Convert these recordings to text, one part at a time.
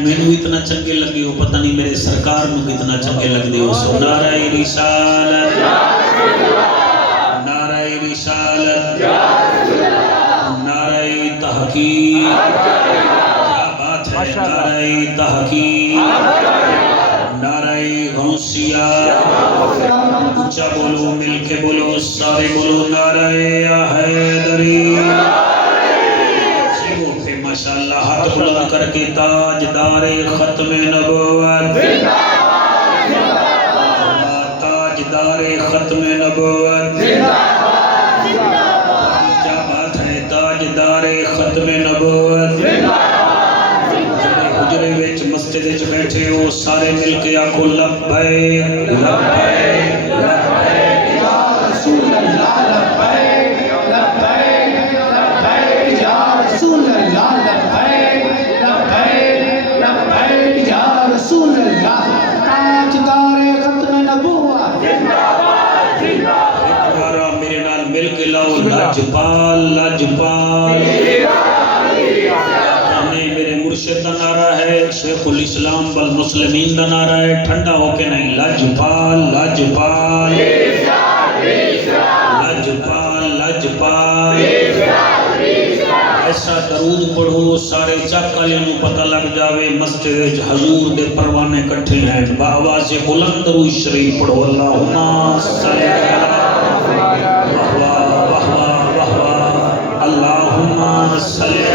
مینوں اتنا چنگے لگے ہو پتہ نہیں میرے سرکار نو کتنا چنگے لگدے ہو سو نعرہ رسالت نعرہ رسالت نعرہ تحقیق کیا بات ہے نعرہ تحقیق نعرہ غوثیہ اونچا بولو مل کے بولو سارے بولو نعرہ حیدری ماشاءاللہ ہاتھ بلند کر کے تاجدار ختم نبوت تاجدار ختم نبوت کیا بات ہے تاجدار ختم نبوت حجرے وچ مسجد وچ بیٹھے ہو سارے مل کے آکھو لبیک لبیک لبیک یا رسول اللہ لبیک لبیک لبیک یا رسول اللہ لبیک لبیک لبیک یا رسول اللہ تاجدار ختم نبوت ایک بار میرے نال مل کے لاؤ لاجپال لاجپال مرشد دا نعرہ ہے شیخ الاسلام والمسلمین دا نعرہ ہے ٹھنڈا ہو کے نہیں لاجپال لاجپال لاجپال لاجپال ایسا درود پڑھو سارے چک والوں پتہ لگ جاوے مسجد حضور دے پروانے کٹھے ہیں بآواز بلند درود شریف پڑھو اللہم صلی اللہم صلی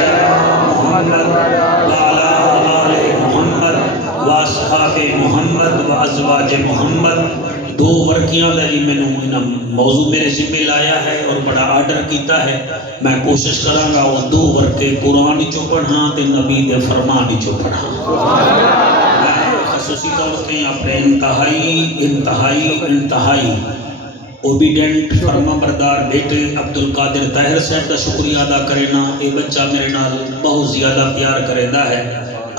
واصحاب محمد و ازواج محمد دو ورکیاں دا جی میں نے موضوع میرے ذمہ لایا ہے اور بڑا آرڈر کیتا ہے میں کوشش کراں گا وہ دو ورکے قرآن چو پڑھاں تے نبی دے فرمان چو پڑھاں میں خصوصی طور پہ اپنے انتہائی اوبیڈنٹ فرما بردار بیٹے عبدالقادر طاہر صاحب کا شکریہ ادا کرنا اے بچہ میرے نال بہت زیادہ پیار کردا ہے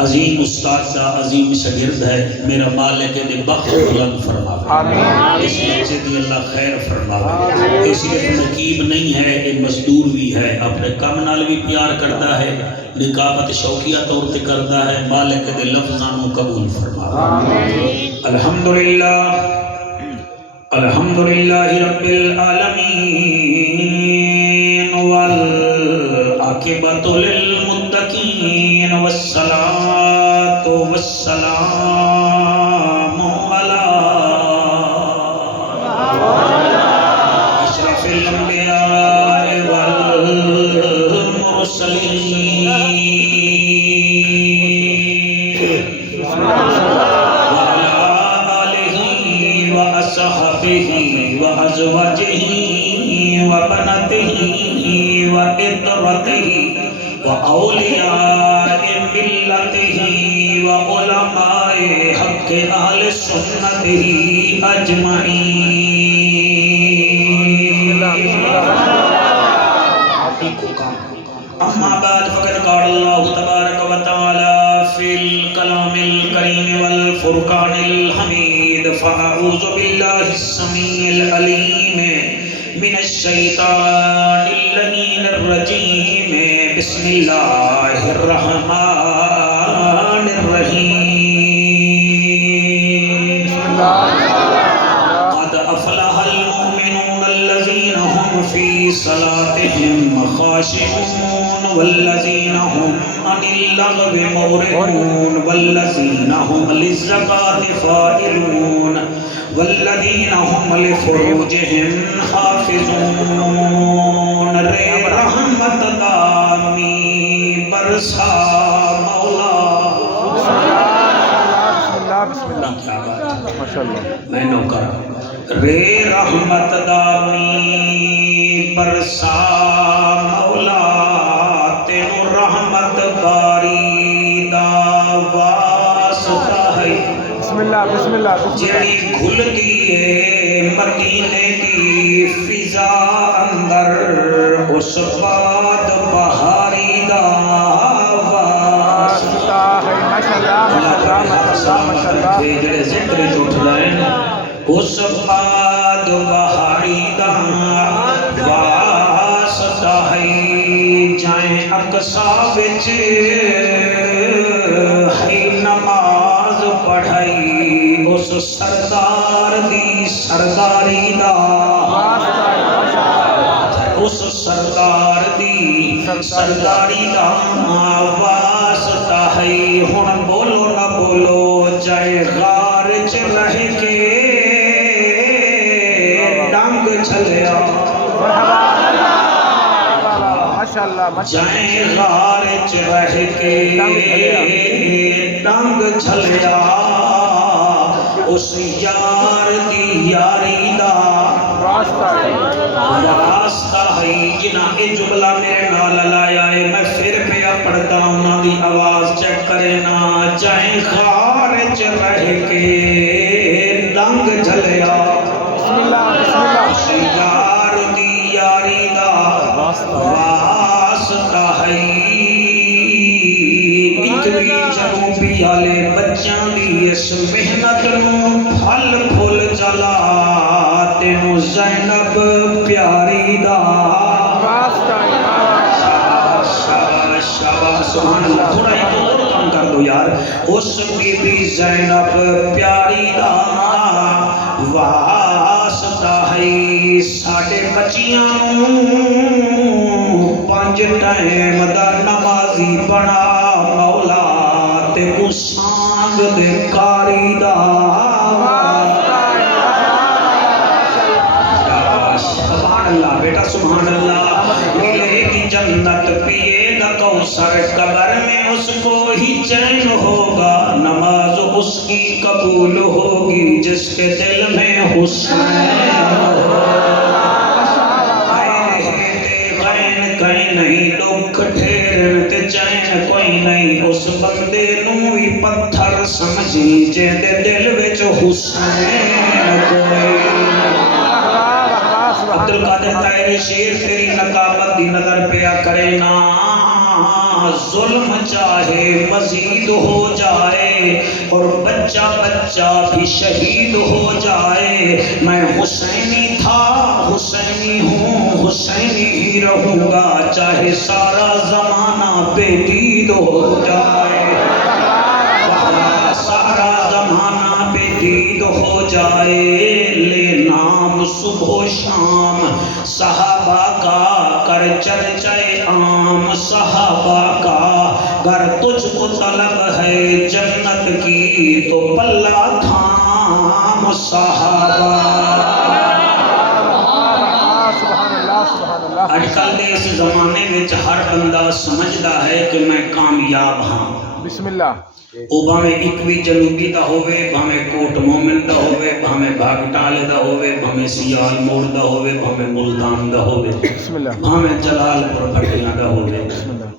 عظیم استاد دا عظیم شاگرد ہے میرا مالک دے بخت بلند فرماوے اس بچے دی اللہ خیر فرماوے اس لیے نقیب نہیں ہے یہ مزدور بھی ہے اپنے کام نال بھی پیار کرتا ہے نقابت شوقیہ طور پہ کرتا ہے مالک دے لفظاں نو قبول فرماوے الحمدللہ الحمدللہ رب العالمین والعاقبۃ للمتقین والصلاة والسلام علی اشرف الانبیاء والمرسلین وأزواجه وبناته وإطرته وأولياء ملته وعلماء حق أهل سنته أجمعين أما بعد فقد قال الله تبارك وتعالى في الكلام الكريم والفرقان الحميد فأعوذ بالله السميع العليم من الشيطان اللعين الرجيم بسم الله الرحمن الرحيم قد أفلح المؤمنون الذين هم في صلاتهم خاشعون والذين هم عن اللغو معرضون والذين هم للزكاة فاعلون والذين هم لفروجهم حافظون رے رحمت دامی برسا مولا میں نوکر رے رحمت دامی برسا مولا تینو رحمت باری دا واسطہ ہے بسم اللہ جڑی کھل دیئے مدینے کی فضا اندر اس بعد بہاری دا واسطہ ہے ماشاءاللہ جڑے ذکر جو اٹھ رہے ہیں اس بعد بہاری دا واسطہ ہے جائیں اقصا وچ ہے سرداری دا اس سردار دی سرداری دا واسطہ ہے ہن بولو نہ بولو چاہے غار چ رہ کے ڈنگ چھلیا چاہے غار چ رہ کے ڈنگ چھلیا اس یار دی یاری دا واسطہ ہے جنہ اے جملہ میرے نال لایا ہے میں پھر پہ پڑھتا ہوں نا دی آواز چیک کرے نا چاہے غار چ رہ کے ڈنگ جھلیا اس یار دی یاری دا واسطہ ہے اتنی جنوبی والے بچیاں دی اس محنت نو پھل پھل چلا تینو زینب پیاری دا شاباش سبحان اللہ تھوڑا ایک اور کام کر دو یار اس بی بی زینب پیاری دا واسطہ ہے ساڑھے بچیاں پانچ ٹائم دا نمازی بنا مولا تے اسانگ دے کاری دا سبحان اللہ بیٹا سبحان اللہ ملے گی جنت پیے گا کوثر قبر میں اس کو ہی چین ہوگا نماز اس کی قبول ہوگی جس کے دل میں حسن کہیں نہیں لوگ ٹھہرن تے چین کوئی نہیں اس بندے نو بھی پتھر سمجھی جے دے دل وچ حسن کوئی عبدالقادر طاہر شیر تیری نقابت دی نظر پیا کرے نا ظلم چاہے مزید ہو جائے اور بچہ بچہ بھی شہید ہو جائے میں حسینی تھا حسینی ہوں حسینی ہی رہوں گا چاہے سارا زمانہ بے دید ہو جائے سارا زمانہ بے دید ہو جائے لے نام صبح و شام صحابہ کا کر چرچے عام صحابہ کا گر تجھ کو طلب ہے جنت کی تو پلہ تھام صحابہ اج کل دے اس زمانے وچ ہر بندہ سمجھدا ہے کہ میں کامیاب ہاں بسم اللہ او بھاویں اکوی جنوبی دا ہووے بھاویں کوٹ مومن دا ہووے بھاویں بھاگٹالے دا ہووے بھاویں سیال موڑ دا ہووے بھاویں ملتان دا ہووے بسم اللہ بھاویں جلال پور بھٹیاں دا ہووے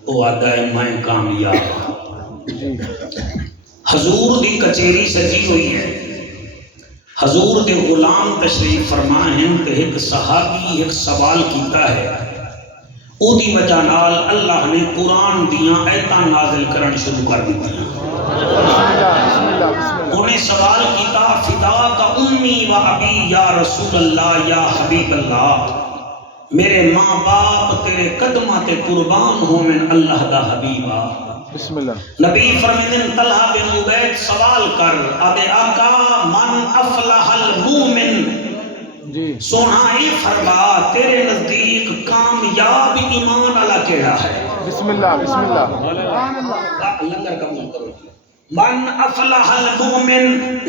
او آدھا ہے میں کامیاب حضور دی کچیری سجی ہوئی ہے حضور دے غلام تشریف فرما ہیں کہ ایک صحابی ایک سوال کیتا ہے او دی وجہ نال اللہ نے قرآن دیاں ایتاں نازل کرن شروع کر دیتیاں انہیں سوال کیتا فدا کا امی و ابی یا رسول اللہ یا حبیب اللہ میرے ماں باپ تیرے قدمہ تے قربان ہوں من اللہ دا حبیبہ بسم اللہ نبی فرمیدن طلحہ بن عبید سوال کر ابے آقا من افلح المومن سونا اے فرما تیرے نزدیک کامیاب ایمان والا کیڑا ہے بسم اللہ بسم اللہ لنگر قبول کرو من افلح المومن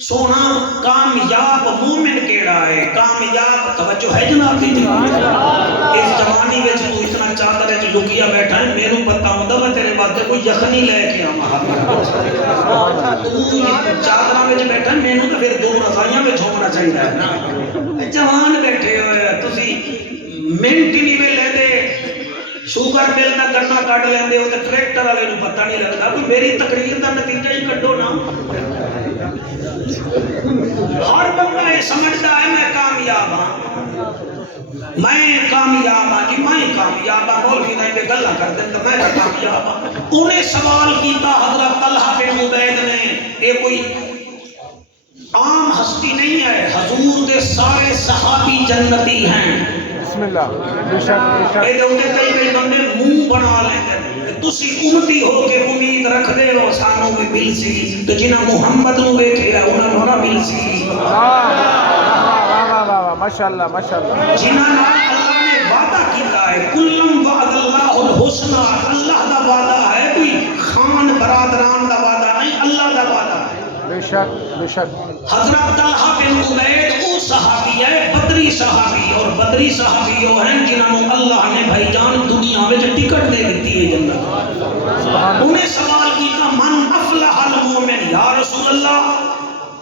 سونا کامیاب مومن کیڑا ہے کامیاب توجہ ہے جناب دی اس زمانے وچ تو اتنا چادر وچ لکیا بیٹھا ہے میرے پتہ ہوندا میں تیرے واسطے کوئی یخنی لے کے آواں چادراں وچ بیٹھا مینوں تے پھر دو رضائیاں وچ ہونا چاہیے ہے نا جوان بیٹھے ہوئے تسی منٹ نہیں ویلے دے شوگر بل نہ کرنا کٹ لیندے ہو تے ٹریکٹر والے نوں پتہ نہیں لگدا کوئی میری تقریر دا نتیجہ ہی کڈو نا ہر بندہ یہ سمجھتا ہے میں کامیاب ہاں میں کامیاب ہاں جی میں کامیاب ہاں مولوی نہیں کہ گلا کر دیں تو میں کامیاب ہاں انہیں سوال کیتا حضرت طلحہ بن عبید نے یہ کوئی عام ہستی نہیں ہے حضور دے سارے صحابی جنتی ہیں بسم اللہ اے دے اندر کئی بندے منہ بنا لیندے تسی امتی ہو کے امید رکھ دے ہو سانوں بھی مل سی تو جنہ محمد نو دیکھے انہاں نو نہ مل سی ماشاءاللہ ماشاءاللہ جنہاں نال اللہ نے وعدہ کیتا ہے کلم وعد اللہ الحسنہ اللہ دا وعدہ ہے کوئی خان برادران دا وعدہ نہیں اللہ دا وعدہ ہے بے شک بے شک حضرت طلحہ بن عبید وہ صحابی ہے بدری صحابی اور بدری صحابی وہ ہیں جنہوں اللہ نے بھائی جان دنیا میں ٹکٹ دے دیتی ہے جنت انہیں سوال کیا من افلح المومن یا رسول اللہ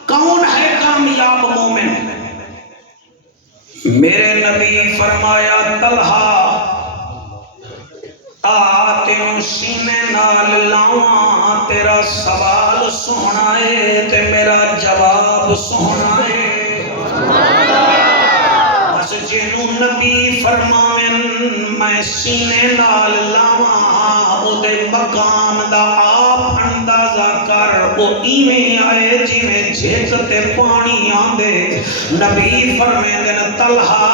کون ہے کامیاب مومن میرے نبی فرمایا طلحہ تینوں سینے نال لاواں تیرا سوال سونا ہے تے میرا جواب سونا ہے بس جنوں نبی فرماویں میں سینے نال لاواں او دے مقام دا آپ اندازہ کر او ایویں آئے جویں جھیک تے پانی آندے نبی فرمیندے طلحہ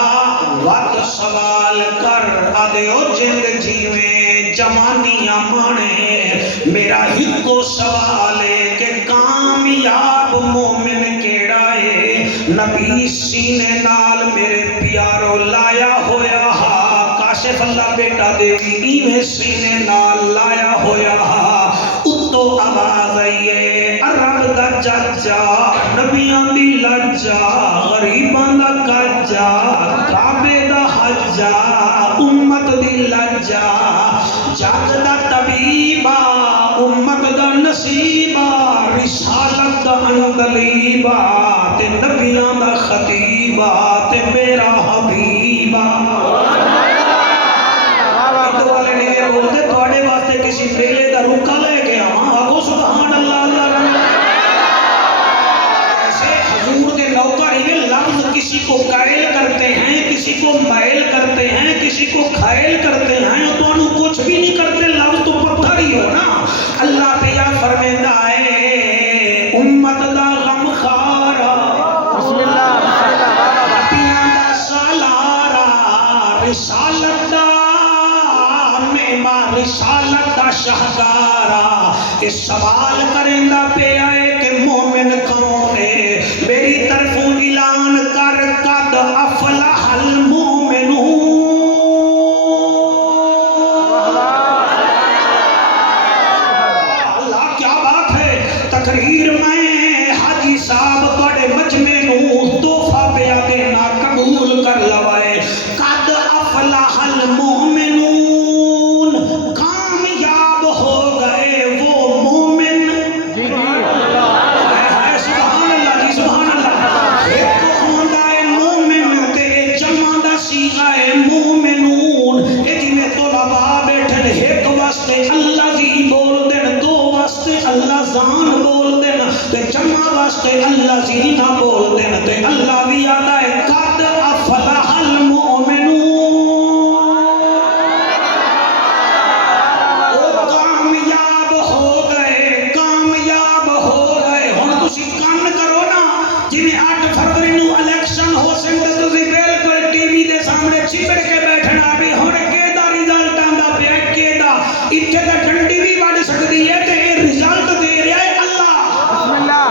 وقت سوال کر آدھے او جند جیویں جوانیاں مانے میرا ہکو سوال ہے کہ کامیاب مومن کیڑا ہے نبی سینے نال میرے پیارو لایا ہویا ہا کاشف اللہ بیٹا دیوی میں سینے نال لایا ہویا ہا اتو آواز آئیے عرب دا چاچا نبیان دی لجا غریبان دا کجا کعبے دا حجا امت دی لجا جگ دا طبیبا امت دا نصیبا رسالت دا اندلیبا تے نبیان دا خطیبا تے میرا حبیبا ادھر والے نے بولتے تھوڑے واسطے کسی میلے دا رکا لے کے آواں آگو سبحان اللہ اللہ ایسے حضور کے نوکر ہی لفظ کسی کو قائل کرتے ہیں کسی کو مائل کرتے ہیں کسی کو کھائل کرتے ہیں تو انہوں کچھ بھی نہیں کرتے لفظ تو پتھر ہی ہو نا اللہ پیا فرمیندہ ہے امت دا غم خارا بسم اللہ پیاں دا سالارا رسالت دا میما رسالت دا شہدارا اس سوال کرندہ پہ آئے کہ مومن کون ہے میری طرفوں اعلان کر قد افلح المومنون اللہ کیا بات ہے تقریر میں حاجی صاحب بڑے مجمع نو تحفہ پیا دینا قبول کر لوائے قد افلح المومنون کامیاب ہو گئے وہ مومن جی جی سبحان اللہ جی سبحان اللہ ایک کو ہوندہ ہے مومن تے جمع دا سیغہ ہے مومنون ایک میں طلباء بیٹھن ایک واسطے اللہ زی بول دین دو واسطے اللہ زان بول دین تے جمع واسطے اللہ زی نہ بول دین تے اللہ بھی آدھا ہے قد افلح المؤمنون کامیاب ہو گئے ہن تسی کن کرو نا جویں 8 فروری نو الیکشن ہو سکدا تسی بالکل ٹی وی دے سامنے چھپڑ کے بیٹھنا بھی ہن کیدا رزلٹ آندا پیا کیدا ایتھے تے ڈنڈی بھی وڈ سکدی ہے تے اے رزلٹ دے رہا ہے اللہ بسم اللہ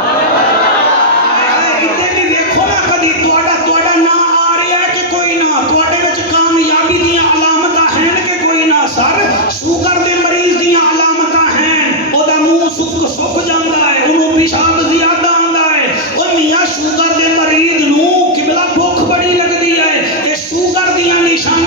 ایتھے بھی ویکھو نا کدی تواڈا نام آ رہا ہے کہ کوئی نہ تواڈے وچ کامیابی دیاں علامتاں ہیں کہ کوئی نہ سر شوگر دے مریض دیاں علامتاں ہیں او دا منہ سک جاندا ہے انہوں پیشاب زیادہ آندا ہے او میاں شوگر دے مریض نو قبلہ بھوک بڑی لگدی ہے یہ شوگر دیاں نشان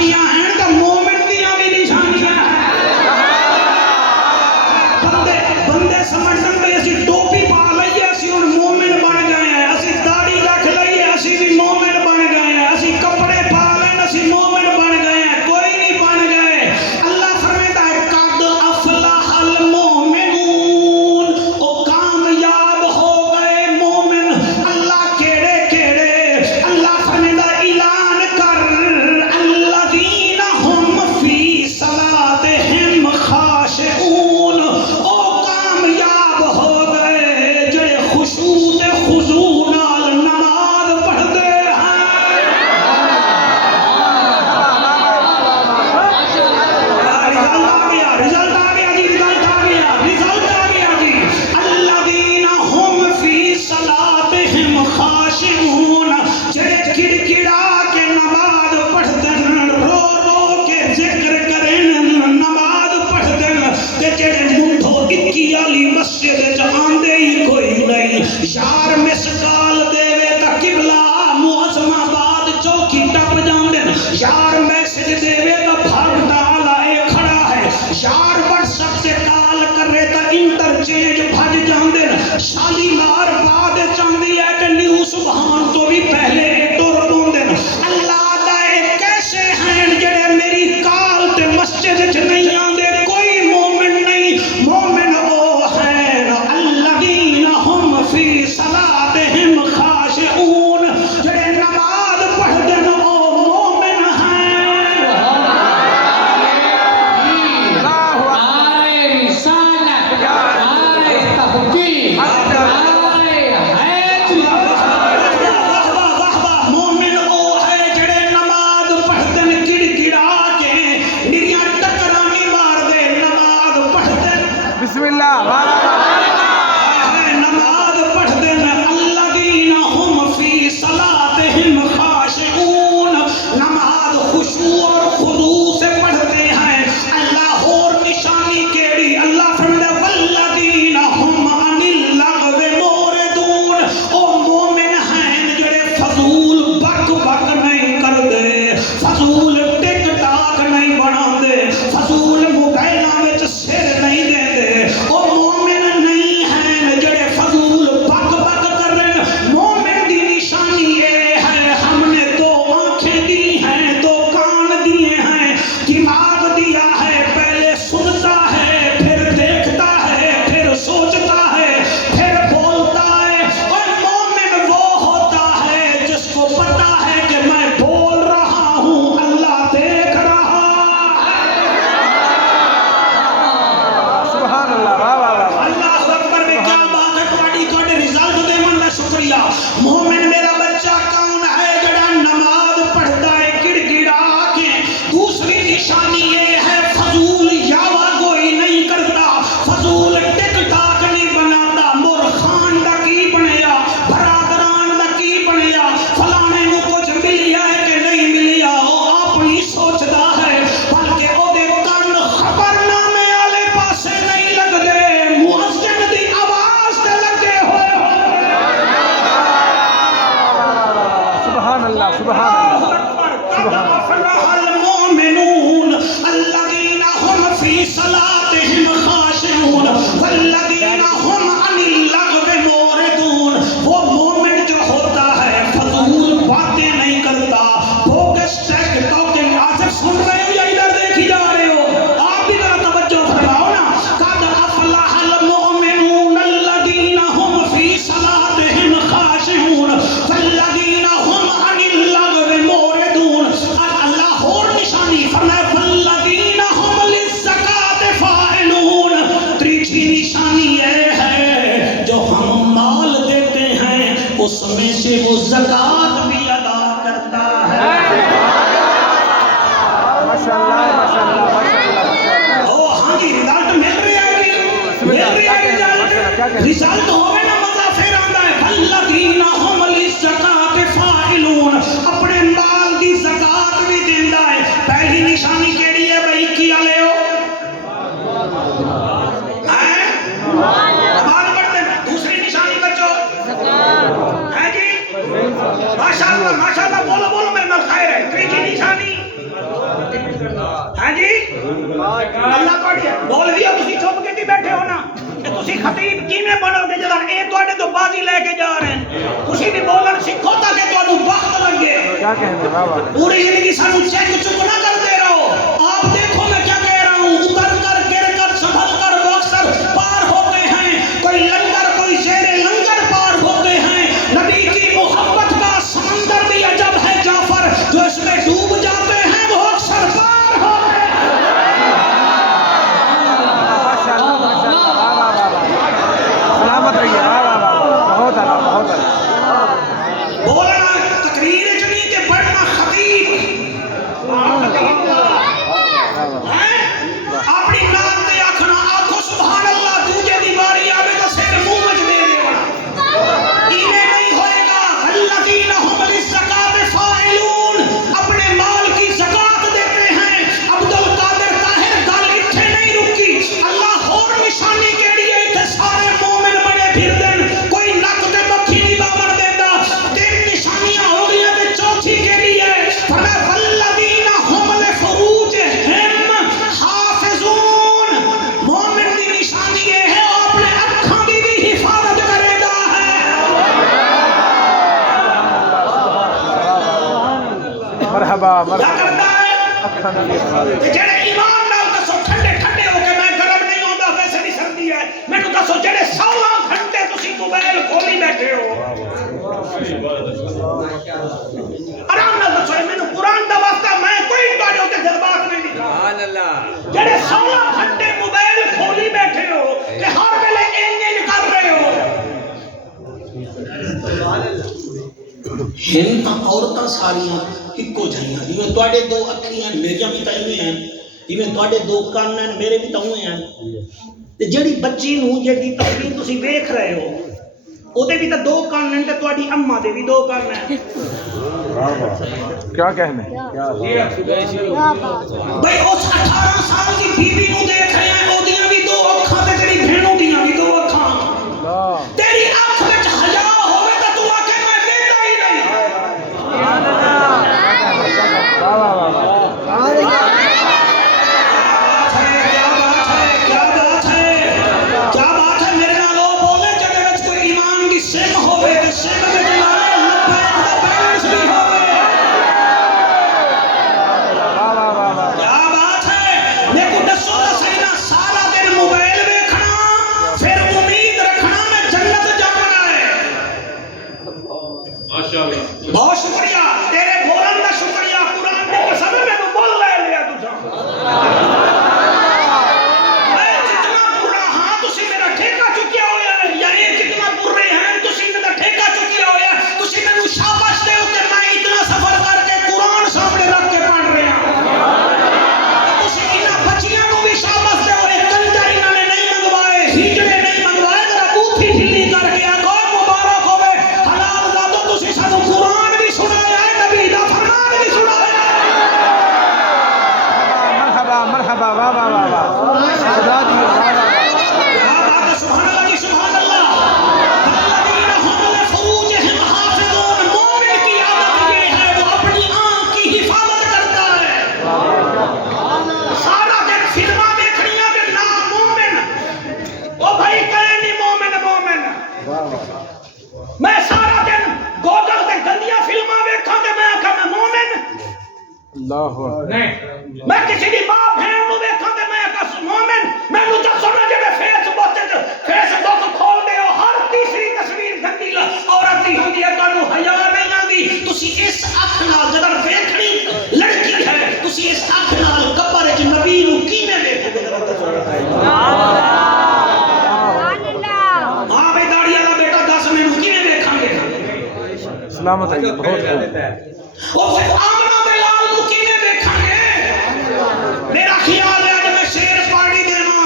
سے وہ زکات بھی ادا کرتا ہے. ماشاءاللہ ماشاءاللہ ماشاءاللہ. او ہاں جی رزلٹ مل رہا ہے جی، مل رہا ہے رزلٹ. رزلٹ ہوئے نا مزہ پھر آندا ہے. الذین هم للزکاۃ فاعلون، اپنے مال دی زکات بھی دیندا ہے. پہلی نشانی کیڑی ہے بھائی کی والے ہو؟ مال بڑھتے ہیں. دوسری نشانی بچو ہے جی ماشاءاللہ ماشاءاللہ، بولو بولو میرے نال خیر ہے. تیسری نشانی ہاں جی اللہ پڑھیا بول بھی ہو. تسی چپ کے بیٹھے ہو نا، تسی خطیب کیویں بنو گے جدوں اے تواڈے تو بازی لے کے جا رہے ہیں؟ تسی بھی بولن سیکھو تاکہ تانوں وقت لگے. کیا کہنے واہ واہ. پوری زندگی سانو چیک چک نہ کرتے رہو. آپ دیکھو میں کیا کہہ رہا ہوں. اتر کر گر کر سنبھل کر وہ اکثر پار ہوتے ہیں. کوئی لنگر کوئی زیر لنگر پار ہوتے ہیں. نبی کی محبت کا سمندر بھی عجب ہے جعفر، جو اس میں ڈوب جاتے ہیں وہ اکثر پار ہوتے ہیں. ماشاءاللہ ماشاءاللہ واہ واہ واہ. سلامت رہیے. واہ واہ واہ. بہت اعلیٰ بہت اعلیٰ. بولنا تقریر اجنی کے پڑھنا خطیب اپنی نام تے آکھنا آکھو سبحان اللہ. دوجے دی باری آوے تو سر منہ وچ دے دینا. ایویں نہیں ہوئے گا. الذین هم للزکاۃ فاعلون، اپنے مال کی زکات دیتے ہیں. عبد القادر طاہر گل اتھے نہیں رکی. اللہ اور نشانی کیڑی ہے؟ اتھے سارے مومن بنے پھر دین. کوئی نک تے مکھی نہیں باور دیندا. تین نشانیاں ہو گئی تے چوتھی کیڑی ہے؟ فرمایا والذین هم لفروجہم حافظون. مومن دی نشانی یہ ہے وہ اپنے اکھاں دی بھی حفاظت کرے گا ہے. مرحبا کیا مرحبا. کرتا ہے؟ اکھاں دی حفاظت. جڑے ایمان نال دسو ٹھنڈے ٹھنڈے ہو کے میں گرم نہیں ہوندا ویسے بھی سردی ہے. مینوں دسو جڑے 16 گھنٹے تسی موبائل کھولی بیٹھے ہو، آرام نال دسو. مینوں قرآن دا واسطہ میں کوئی تواڈے اوتے جذبات نہیں دکھا. سبحان اللہ. جڑے 16 گھنٹے موبائل کھولی بیٹھے ہو کہ ہر ویلے انج کر رہے ہو. ہن تاں عورتاں ساریاں اکو جہیاں. جویں تواڈے دو اکھیاں میریاں بھی تائیں ہیں، جویں تواڈے دو کان ہیں میرے بھی تاں ہیں. تے جڑی بچی نوں جڑی تصویر تسی ویکھ رہے ہو اودے بھی تے دو کان ہیں تے تواڈی اماں دے بھی دو کان ہیں. کیا کہنے. بھئی اس 18 سال کی بیوی نوں دیکھ رہے ہیں، اودیاں بھی دو اکھاں تے تیری بہنوں دیاں بھی دو اکھاں. تیری اکھ وچ حیا ہوے تے تو آکھے میں ویکھدا ہی نہیں. واہ واہ واہ واہ. کیا بات ہے میرے نال او بولے جڑے وچ کوئی ایمان دی سم ہوے تے سم وچ نال لبیک دا بیلنس بھی ہوے. واہ واہ واہ واہ. کیا بات ہے. میں کو دسو تے صحیح نا، سارا دن موبائل ویکھنا پھر امید رکھنا میں جنت جانا ہے. ماشاءاللہ بہت شکریہ. تیرے بولن دا شکریہ. قرآن دی قسم ہے میں بول لے لیا تجھا. میں جتنا برا ہاں تسی میرا ٹھیکہ چکیا ہویا ہے، یا یہ جتنا برے ہیں تسی میرا ٹھیکہ چکیا ہویا ہے. تسی مینوں شاباش دے کہ میں اتنا سفر کر کے قرآن سامنے رکھ کے پڑھ رہا ہوں. تسی انہاں بچیاں کو بھی شاباش دے ہوئے. کنجر انہاں نے نہیں منگوائے، ہجڑے نہیں منگوائے. ذرا بوتھی ڈھلی کر کے آگو مبارک ہوئے. حلال ذاتو تسی سانو قرآن بھی سنایا ہے، نبی دا فرمان بھی سنایا ہے. مرحبا مرحبا. واہ واہ واہ واہ. خدا دی واہ واہ واہ. کیا بات ہے. سبحان اللہ جی سبحان اللہ. الذین هم لفروجہم حافظون. مومن کی عادت یہ ہے وہ اپنی آنکھ کی حفاظت کرتا ہے. سارا دن فلماں دیکھنیاں تے نا مومن. او بھائی کہیں نہیں مومن مومن. میں سارا دن گوگل تے گندیاں فلماں ویکھاں تے میں آکھاں میں مومن. اللہ میں کسی دی ماں بہن نوں ویکھاں تے میں آکھاں مومن. مینوں دسو نا جڑے فیس بک کھول دے ہو ہر تیسری تصویر گندی عورت دی ہوندی ہے. تانوں حیا نہیں آندی. تسی اس اکھ نال جدوں ویکھنی لڑکی ہے تسی اس اکھ نال قبر وچ نبی نوں کیویں ویکھو گے؟ ہاں بھئی داڑھی والا بیٹا دس مینوں کیویں ویکھاں گے؟ سلامت رہیے بہت خوب اور پھر آمنہ دے لال کو کینے دیکھا ہے میرا خیال ہے اگر میں شیر پاڑی دینا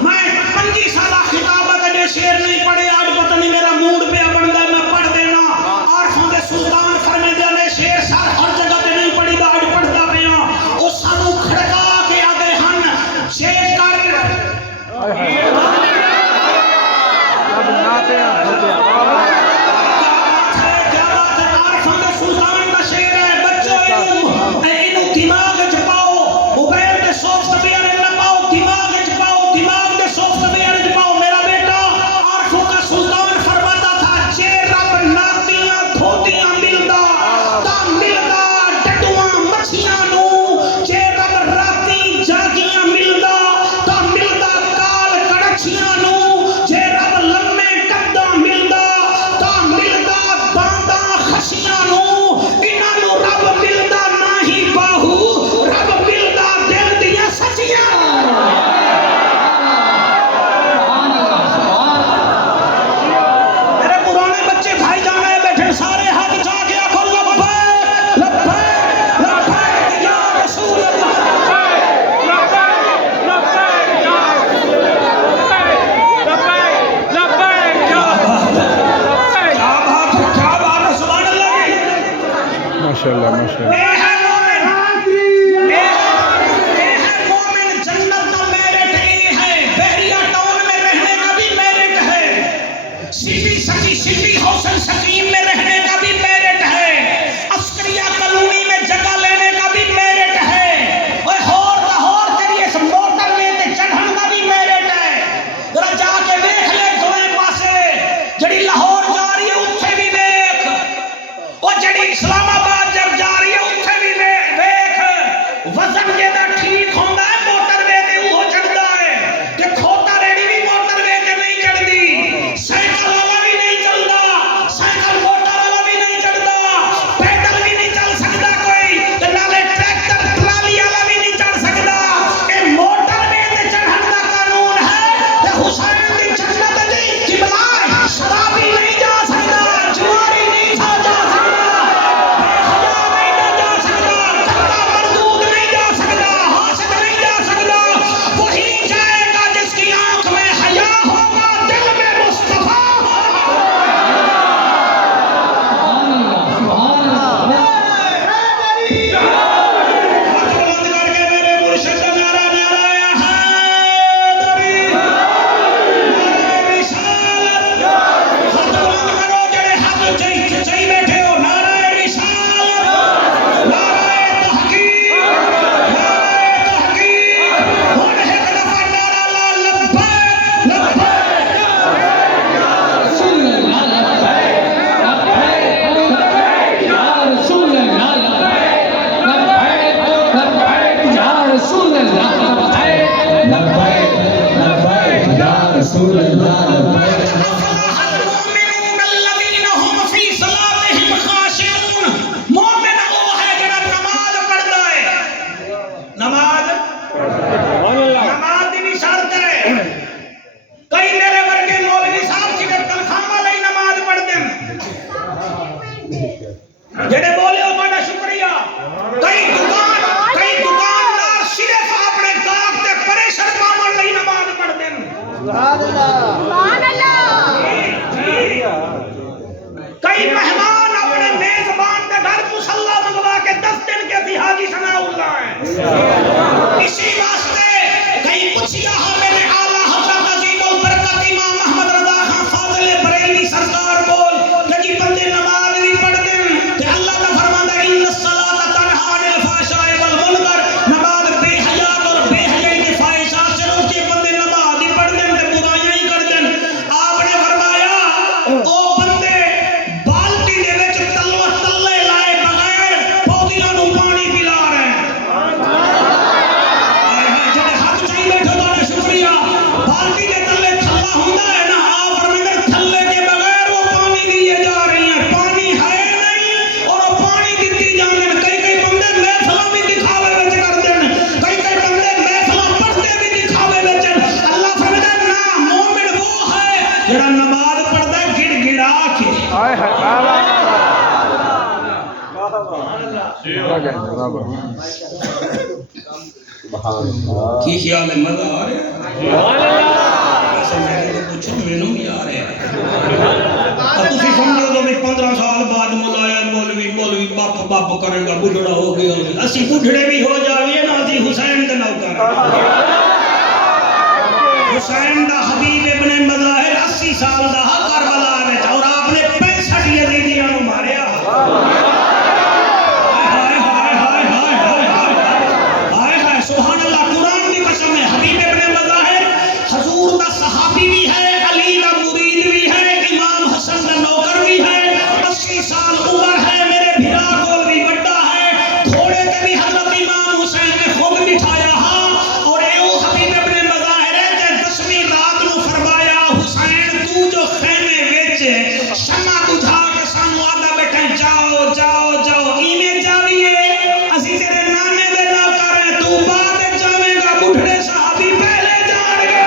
میں 25 سالہ خطابت نے شیر نہیں پڑھے آج پتہ نہیں میرا موڈ پہ بندا میں پڑھ دینا عارفوں دے سلطان فرمیدہ نے شیر سار ہر جگہ تے نہیں پڑھی دا آج پڑھدا پیا او سانو کھڑکا کے آدے ہن شیر کر اب ناتے ہیں دماغ چ پاؤ موبائل کے سافٹ ویئر نہ پاؤ دماغ چ پاؤ دماغ کے سافٹ ویئر چ پاؤ میرا بیٹا عارفوں کا سلطان فرماتا تھا جے رب ناتیاں دھوتیاں ملدا تا ملدا ڈڈواں مچھیاں نو جے رب راتی جاگیاں ملدا تا ملدا کال کڑچیاں نو جے رب لمے کدا ملدا تا ملدا داندا خشیاں نو انہاں نو رب ملدا ماشاءاللہ ماشاءاللہ سٹی حسن سکیم میں رہنے کا بھی میرٹ ہے عسکریہ کالونی میں جگہ لینے کا بھی میرٹ ہے اور ہور کریے اس موٹر میں تے چڑھن کا بھی میرٹ ہے ذرا جا کے دیکھ لے دوئے پاسے جڑی لاہور جا رہی ہے اتھے بھی دیکھ اور جڑی اسلام آباد جب جا رہی ہے اتھے بھی دیکھ وزن یہ دا ٹھیک ہوندہ ہے موٹر میں تے وہ چڑھتا ہے کہ کھوتا ریڈی بھی موٹر میں تے نہیں چڑھ دی سائیکل والا بھی نہیں چلتا سائیکل موٹر والا بھی نہیں چڑھتا پیدل بھی نہیں چل سکتا کوئی نالے ٹریکٹر ٹرالی والا بھی نہیں چڑھ سکتا کہ موٹر میں تے چڑھن دا قانون ہے کہ حسین دی جنت دی قبلہ شرابی نہیں جا سکتا جواری نہیں جا سکتا بے حیا نہیں جا سکتا کتا مردود نہیں جا سکتا حاسد نہیں جا سکتا وہی جائے گا جس کی آنکھ میں حیا ہوگا دل میں مصطفیٰ جڑے بولے ہو بڑا شکریہ کئی دکاندار صرف اپنے گاہک تے پریشر پاون لئی نماز پڑھتے ہیں سبحان اللہ کئی مہمان اپنے میزبان کے گھر مصلی منگوا کے 10 دن کے سی حاجی ثناء اللہ ہیں اسی واسطے کئی پوچھیا میرے اعلیٰ حضرت عظیم البرکت امام محمد رضا خان فاضل بریلوی سرکار بول کہ جی بندے نماز بھی پڑھتے ہیں کہ اللہ کا فرمانا ہے ان الصلاۃ تنہی عن الفحشاء والمنکر نماز بے حیات اور بے حیائی کے فاحشات سے روکتی ہے بندے نماز ہی پڑھتے ہیں تے برائیاں ہی کرتے ہیں آپ نے فرمایا او بندے بالٹی دے وچ تلے لائے بغیر پودیاں نوں پانی پلا رہے ہیں جائے بابا کی خیال ہے مزہ آ رہا ہے ایسا میں تو پوچھو مینوں بھی آ رہا ہے تسی سمجھو تو بھی 15 سال بعد ملایا مولوی باپ کرے گا بڈھڑا ہو گیا اسی بڈھڑے بھی ہو جاویے نا اسی حسین دے نوکر حسین دا حبیب ابن مظاہر 80 سال دا کربلا وچ اور آپ نے 65 یزیدیاں نو ماریا سبحان اللہ قرآن کی قسم ہے حبیب ابن مظاہر حضور دا صحابی بھی ہے علی دا مرید بھی ہے امام حسن دا نوکر بھی ہے 80 سال عمر ہے میرے بھرا کول بھی بڑا ہے گھوڑے تے بھی حضرت امام حسین نے خود بٹھایا ہاں اور اے او حبیب ابن مظاہر ہے کہ 10ویں رات نو فرمایا حسین تو جو خیمے وچ شمع بجھا کے سانو آدا بیٹھے جاؤ جاؤ جاؤ ایویں جاویے اسی تیرے نانے دے نوکر ہیں تو بعد جاویں گا بڈھڑے صحابی پہلے جان گے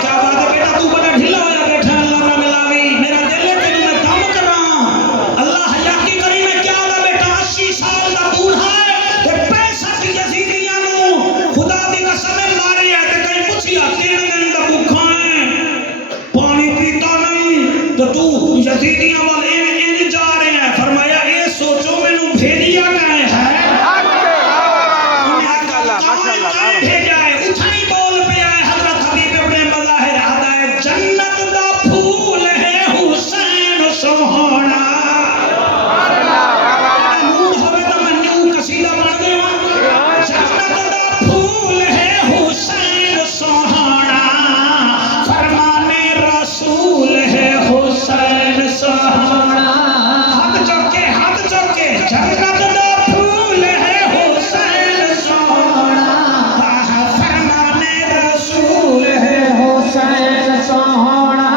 کیا بات ہے بیٹا تو بڑا ڈھیلا ہویا بیٹھا اللہ نہ ملاوی میرا دل ہے تینوں میں کام کر رہا ہوں اللہ حیا کی کری میں کیا دا بیٹا 80 سال دا بوڑھا ہے تے 65 یزیدیاں نو خدا دی قسم ماری ہے تے کہیں پوچھیا 3 دن دا بھوکا ہے پانی پیتا نہیں تو یزیدیاں والے ان جا رہے ہیں فرمایا اے سوچو مینوں بھیجیا کہیں ہے بھیجا ہے اتھائی بول پہ آئے حضرت حبیب ابن مظاہر آدھائے جنت دا پھول ہے حسین سوہنا نور ہوئے تو میں نیو قصیدہ بنا دے جنت دا پھول ہے حسین سوہنا فرمان رسول ہے حسین سوہنا ہاتھ چوکے جنت دا پھول ہے حسین سوہنا فرمان رسول ہے حسین سوہنا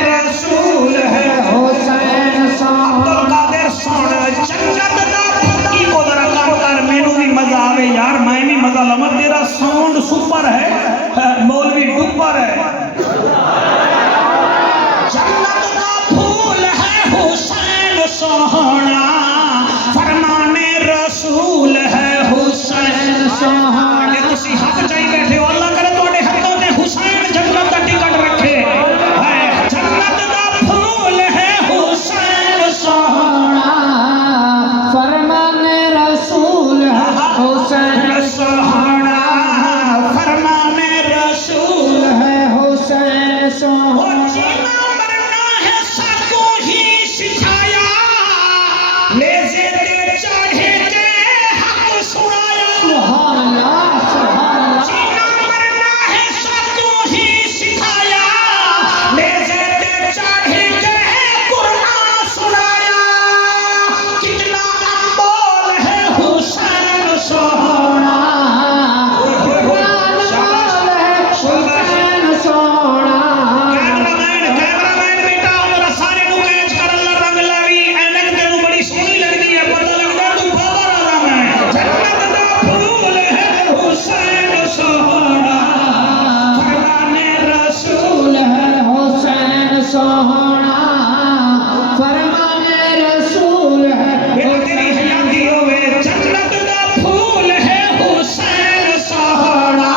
رسول ہے حسین سوہنا عبدالقادر سوہنا جنت دا پھول کو ذرا کام کر مینوں بھی مزہ آوے یار میں بھی مزہ لواں تیرا ساؤنڈ سپر ہے مولوی ڈوپر ہے جنت دا پھول ہے حسین سوہنا فرمان رسول ہے حسین سوہنا کہ تسی حق چاہی بیٹھے ہو اللہ کرے تواڈے ہتھوں تے حسین جنت دا ٹکٹ رکھے جنت دا پھول ہے حسین سوہنا فرمان رسول ہے حسین سوہنا فرمان رسول ہے حسین سوہنا جینا مرنا ہے سب کو ہی سکھایا نیزے تے چڑھے کے حق سنایا سبحان اللہ سبحان اللہ جینا مرنا ہے سب کو ہی سکھایا نیزے تے چڑھے کے قرآن سنایا کتنا انمول ہے حسین سوہنا حسین سوہنا کیمرامین بیٹا میرا سارے نو کیچ کر اللہ رنگ لاوی اینک تینوں بڑی سونی لگدی ہے پتہ لگدا تو بابا اعظم ہے جنت دا پھول ہے حسین سوہنا فرمان رسول ہے حسین سوہنا فرمان رسول ہے بیٹا تیری حیاتی ہوئے جنت دا پھول ہے حسین سوہنا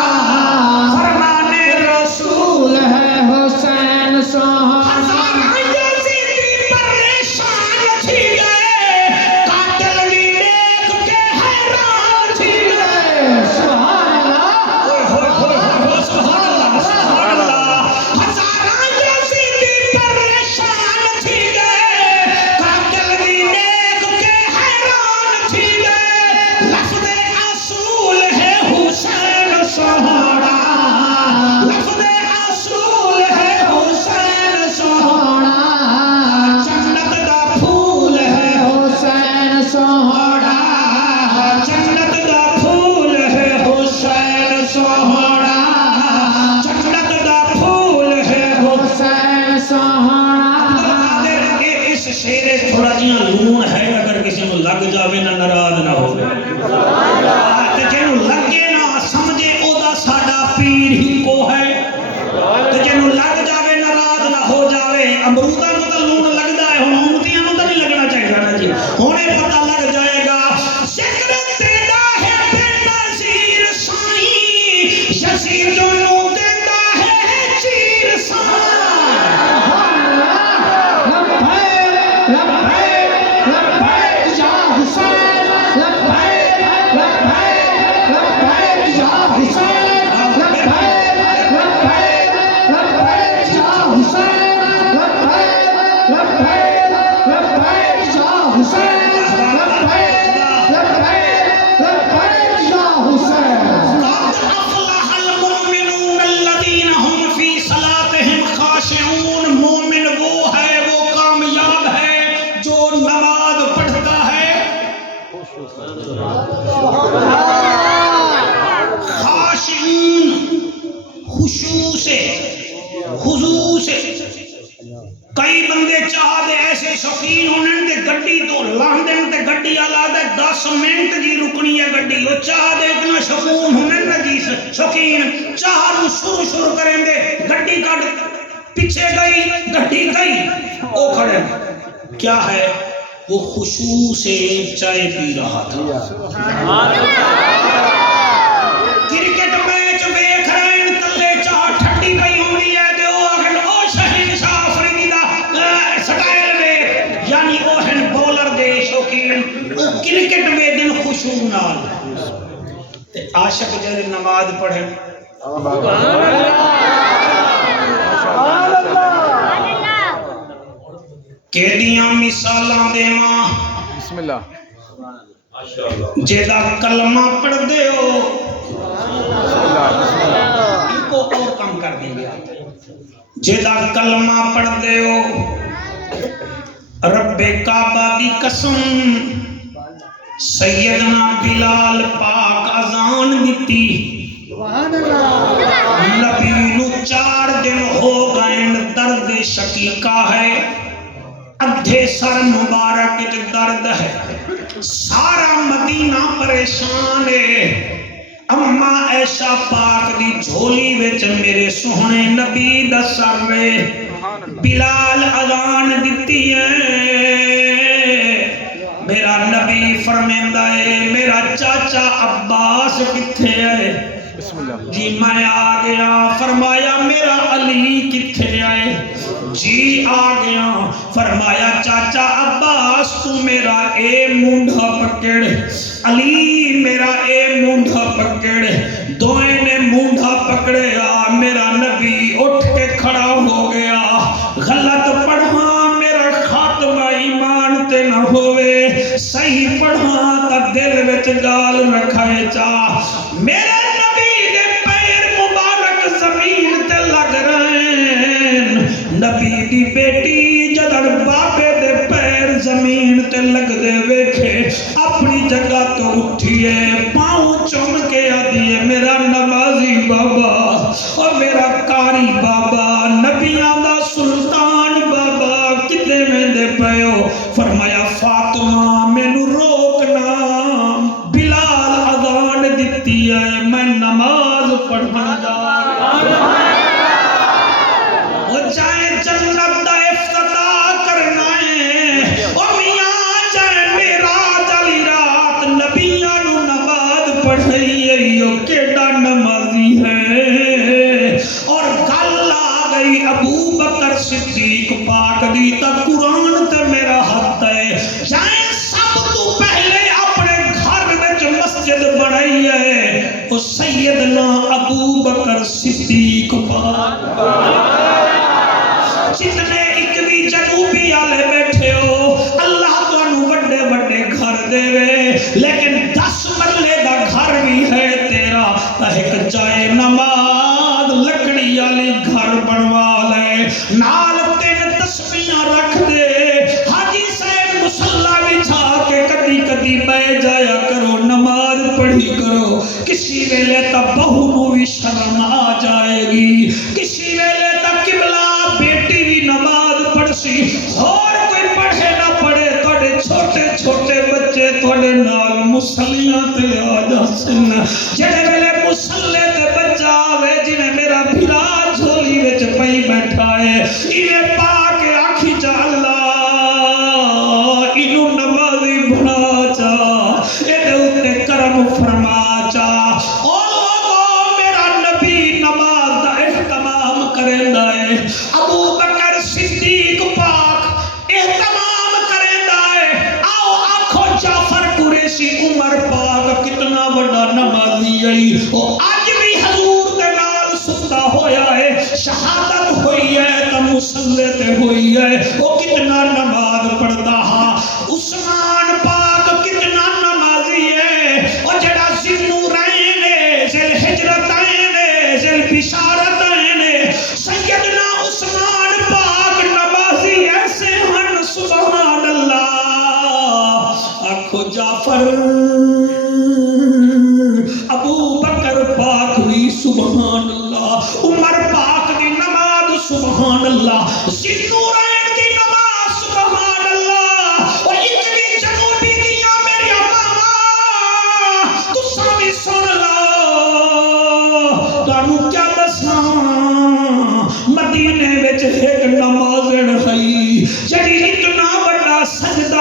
فرمان رسول ہے حسین سوہنا ہزاراں یزیدی پریشان تھی گئے قاتل بھی دیکھ کے حیران تھی گئے سبحان اللہ سبحان اللہ ہزاراں یزیدی پریشان تھی گئے قاتل بھی دیکھ کے حیران تھی گئے لفظ اصول ہے حسین سوہنا لفظ اصول ہے حسین سوہنا جنت دا پھول ہے حسین سوہنا جنت دا پھول ہے حسین سوہنا جنت دا پھول ہے حسین سوہنا اس شعر تھوڑا جہاں لون ہے اگر کسی کو لگ جاوے نہ ناراض نہ ہوگا تے جنوں لگے نہ سمجھے او دا ساڈا پیر ہی کو ہے تے جنوں لگ جاوے ناراض نہ ہو جاوے امرودہ شوقین ہونے تے گڈی تو لاندن تے گڈی آلا دے 10 منٹ جی رکنی ہے گڈی وہ چاہ دیکھنا شکون ہونے نا جی شوقین چاہ شروع کریں دے گڈی کٹ پیچھے گئی گڈی گئی وہ کھڑے کیا ہے وہ خشوع سے چائے پی رہا تھا کرکٹ میچ دیکھ رہے ہیں تلے چاہ ٹھنڈی پئی ہونی ہے تے او آکھن او شہنشاہ افریدی دا سٹائل وے یعنی او ہن بولر دے شوقین او کرکٹ میں دن خشوع نال تے عاشق جڑے نماز پڑھے کیڑیاں مثالاں دیواں بسم اللہ جیدا کلمہ پڑھ دے ہو ان کو اور کم کر دیں گے جیدا کلمہ پڑھ دے ہو رب کعبہ دی قسم سیدنا بلال پاک اذان دیتی نبی نو 4 دن ہو گئے درد شقیقہ ہے ادھے سر مبارک درد ہے سارا مدینہ پریشان ہے اما عائشہ پاک دی جھولی وچ میرے سوہنے نبی دا سر ہے بلال اذان دتی ہے میرا نبی فرمیندا ہے میرا چاچا عباس کتھے ہے جی میں آ گیا فرمایا میرا علی کتھے آئے جی آ گیا فرمایا چاچا عباس تو میرا اے مونڈھا پکڑ علی میرا اے مونڈھا پکڑ دوئے نے مونڈھا پکڑیا میرا نبی اٹھ کے کھڑا ہو گیا غلط پڑھا میرا خاتمہ ایمان تے نہ ہوئے صحیح پڑھا تا دل وچ گال رکھائے چاہ میرے زمین تے لگ رہے نبی دی بیٹی جدر بابے دے پیر زمین تے لگ دے ویکھے اپنی جگہ تو اٹھئے پاؤں چوم کے آدھئے میرا نمازی بابا اور میرا قاری بابا نبیاں دا سلطان بابا کتے میں دے پیو فرمایا فاطمہ میں نو روکنا بلال اذان دیتی ہے میں نماز پڑھنا جا وہ چاہے جنت دا افتتاح کرنا ہے وہ میاں چاہے میراج علی رات نبیاں نو نماز پڑھائی ہے یہ کیڑا نمازی ہے اور گل آ گئی ابو بکر صدیق پاک دی تا قرآن تے میرا ہاتھ ہے چاہے سب تو پہلے اپنے گھر وچ مسجد بنائی ہے وہ سیدنا ابو بکر صدیق پاک جتنے ایک بھی جنوبی آلے بیٹھے ہو اللہ تو انہوں بڑے بڑے گھر دے وے لیکن 10 مرلے دا گھر بھی ہے تیرا ایک جائے نماز لکڑی آلی گھر بنوا لے نال 3 تسبیحاں رکھ دے حاجی صاحب مصلی بچھا کے کدی کدی بہ جایا کرو نماز پڑھی کرو کسی ویلے تا بہو نو بھی شرم آ جائے گی کسی ویلے تا قبلہ بیٹی بھی نماز پڑھ سی اور کوئی پڑھے نہ پڑھے توڑے چھوٹے چھوٹے بچے توڑے نال مسلیاں تے آ جا سن جڑے ویلے مسلے تے بچہ آوے جنہیں میرا بھرا جھولی وچ پئی بیٹھا ہے انہیں پاک آکھی جا اللہ انہوں نمازی بنا چا انہیں اتنے کرم فرما چا ابو بکر صدیق پاک اہتمام کریندا ہے آؤ آنکھو جعفر قریشی عمر پاک کتنا بڑا نمازی ہے وہ آج بھی حضور دے نال ستا ہویا ہے شہادت ہوئی ہے تا مصلی تے ہوئی ہے وہ کتنا نماز پڑھتا ہاں عثمان پاک کتنا نمازی ہے اور جڑا ذی-النورین ذی-الحجرتین ذی-البشارتین سیدنا عثمان پاک نمازی ایسے ہن سبحان اللہ آنکھو جعفر ابو بکر پاک بھی سبحان اللہ عمر پاک دی نماز سبحان اللہ ذی-النورین دی نماز سبحان اللہ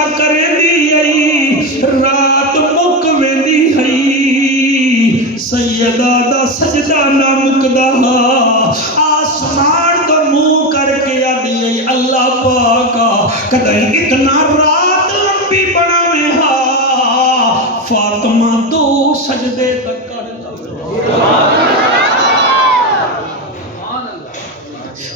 سجدہ کرے دی رات مک ویندی ہے سیدہ دا سجدہ نہ مکدا آسمان تو منہ کر کے آدھی اللہ پاکا کدیں اتنا رات لمبی بناوے ہا فاطمہ دو سجدے تک کر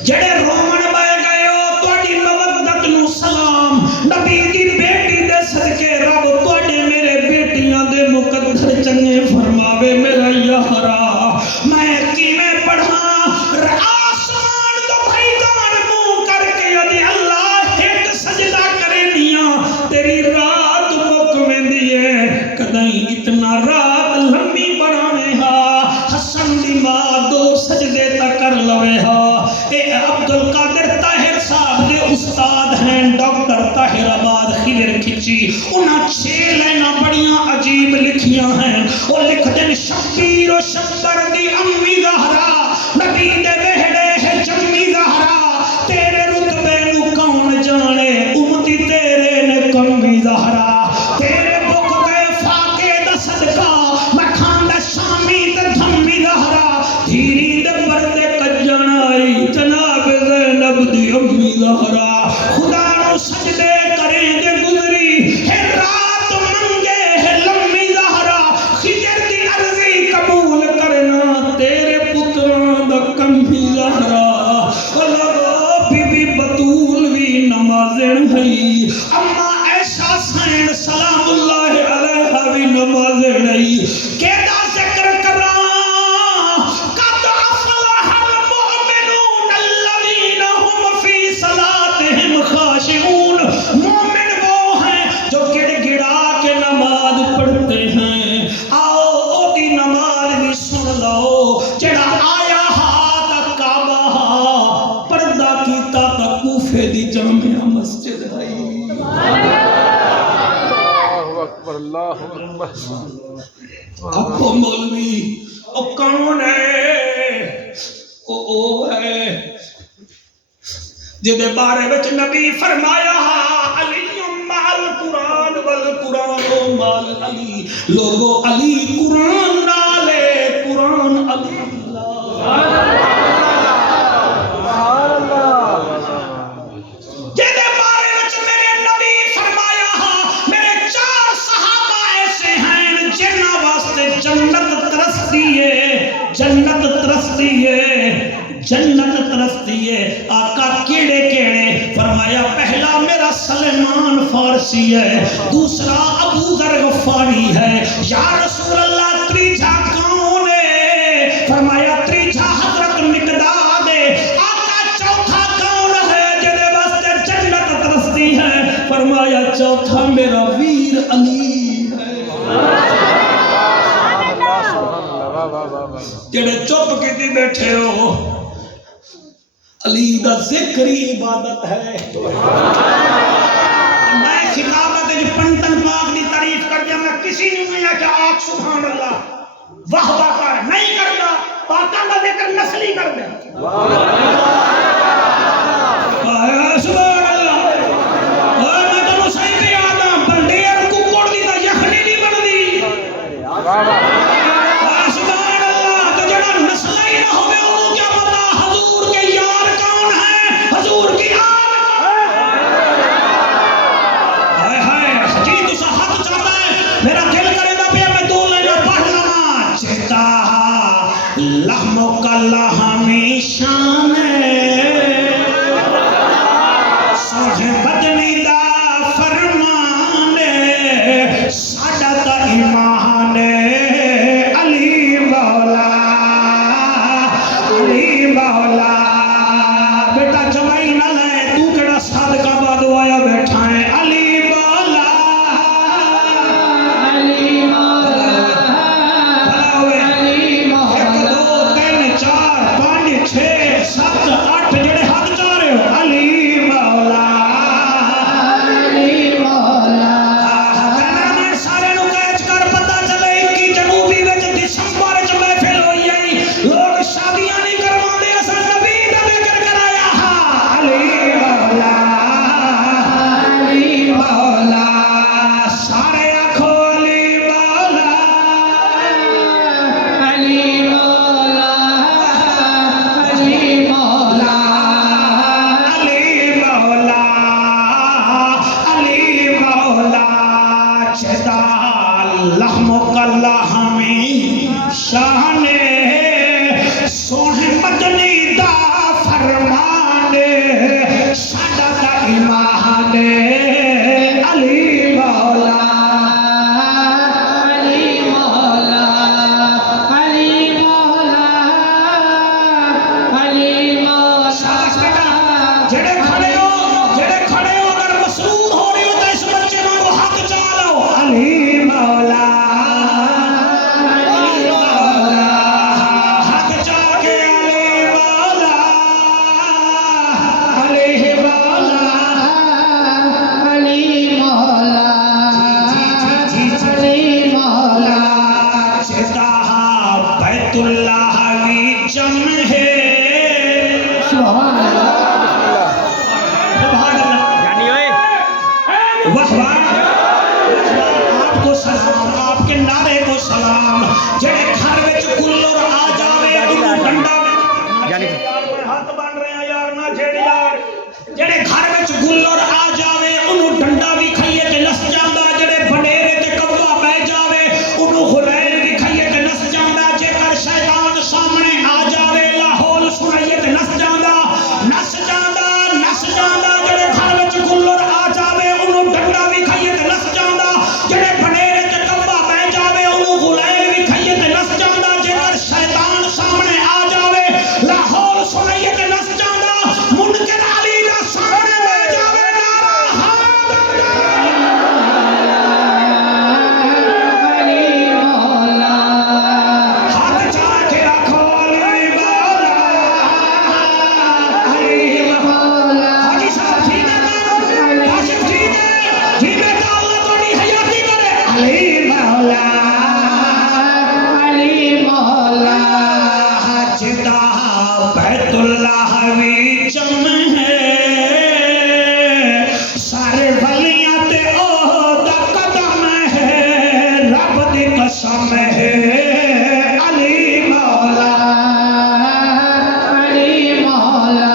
جڑے رومن بے گئے ہو تواڈی مودت نو سلام نبی دی بیٹی دے صدقے رب تواڈے میرے بیٹیاں دے مقدر چنگے فرماوے میرا یارا میں کیویں پڑھاں آسمان تو بھائی جان منہ کر کے ادی اللہ ایک سجدہ کرے دیاں تیری رات مک ویندی ہے کدیں اتنا رات لمبی بناوے ہا حسن دی ماں دو سجدے تک کر لوے ہا عبدالقادر طاہر صاحب دے استاد ہیں ڈاکٹر طاہر آباد خضر کھچی انہاں 6 لائناں بڑیاں عجیب لکھیاں ہیں وہ لکھ دیں شبیر و شبر دی امی زہرا نبی دے وہڑے ہے جمی زہرا تیرے رتبے نو کون جانے امتی تیرے نے کمی زہرا تیرے بک دے فاقے دا صدقہ میں کھاندہ شامی تے دھمی زہرا دھیری دے بردے کجن آئی جناب زینب دی امی زہرا خدا نو سجدے کریں دے گزری ہے رات منگے ہے لمبی زہرا خضر دی عرضی قبول کرنا تیرے پتران دا کمی زہرا اللہ بی بی بطول بھی نمازن ہے اما ایسا سین سلام اللہ علیہ بھی نمازن ہے کیدا ذکر کران قد افلح المؤمنون الذین هم فی صلاتهم خاشعون مومن وہ ہیں جو گڑ گڑا کے نماز پڑھتے ہیں آؤ او دی نماز بھی سن لو جڑا آیا ہاتھ کعبہ پردہ کیتا تا کوفے دی جامع مسجد ہے اللہ اکبر اب مولوی او کون ہے او ہے جدے بارے وچ نبی فرمایا علی مال قرآن والقرآن مال علی لوگو علی قرآن نالے قرآن علی جدے بارے وچ میرے نبی فرمایا میرے 4 صحابہ ایسے ہیں جنہاں واسطے جنت ترستی ہے جنت ترستی ہے جنت ترستی ہے آقا کیڑے کیڑے فرمایا پہلا میرا سلیمان فارسی ہے دوسرا ابو ذر غفاری ہے یا رسول اللہ تریجا کون ہے فرمایا تریجا حضرت مقداد ہے آقا چوتھا کون ہے جنہیں واسطے جنت ترستی ہے فرمایا چوتھا میرا ویر علی ہے جڑے چپ کیتی بیٹھے ہو علی دا ذکر ہی عبادت ہے میں خطابت جو پنٹن پاک دی تعریف کر دیا میں کسی نے نہیں کہ آگ سبحان اللہ واہ واہ کر نہیں کرنا پاکاں دا ذکر نسلی کر دے سبحان اللہ میں تو صحیح پہ آدھا بلڈیر ککڑ دی تا یخنی نہیں بن دی سبحان اللہ تو جڑا نسل ہی نہ ہوئے انہوں کیا پتا حضور کے یار کون ہے حضور کی ہائے ہائے جی تو ہاتھ چاہتا ہے میرا دل کرے گا پہ میں 2 لائنہ پڑھ لما چہتا لحموں کا لحمی شان سوجھ بدنی دا فرمان ساڑا تا ایمان علی مولا بیٹا جمعی نہ لے تو کڑا صادقہ بعد آیا بیٹھا ہے علی مولا علی مولا 1 2 3 4 5 6 واہ واہ آپ کو سلام آپ کے نعرے کو سلام جڑے گھر وچ کلر آ جاوے انہوں ڈنڈا یعنی ہاتھ بن رہے ہیں یار نہ چھیڑ یار جڑے گھر وچ کلر آ جاوے انہوں ڈنڈا بھی کھائیے تے نس جاندا جڑے بنیرے تے کوا بہ جاوے انہوں خلیل بھی کھائیے تے نس جاندا جے کر شیطان سامنے آ جاوے لاہور سنائیے تے نس جاندا جڑے گھر وچ کلر آ جاوے انہوں ڈنڈا بھی کھائیے تے نس جاندا جڑے بنیرے تے کوا بہ جاوے انہوں خلیل بھی کھائیے تے نس جاندا جے کر شیطان سامنے آ جاوے لاہور سنائیے تے نس جاندا منکر علی دا سامنے بہ جاوے نعرہ ہاتھ چاہ کے رکھو علی مولا حاجی صاحب ٹھیک ہے کاشف ٹھیک ہے جی بیٹا اللہ تھوڑی حیاتی کرے علی مولا جدا بیت اللہ وچم ہے سارے ولیاں تے او دا قدم ہے رب دی قسم ہے علی مولا علی مولا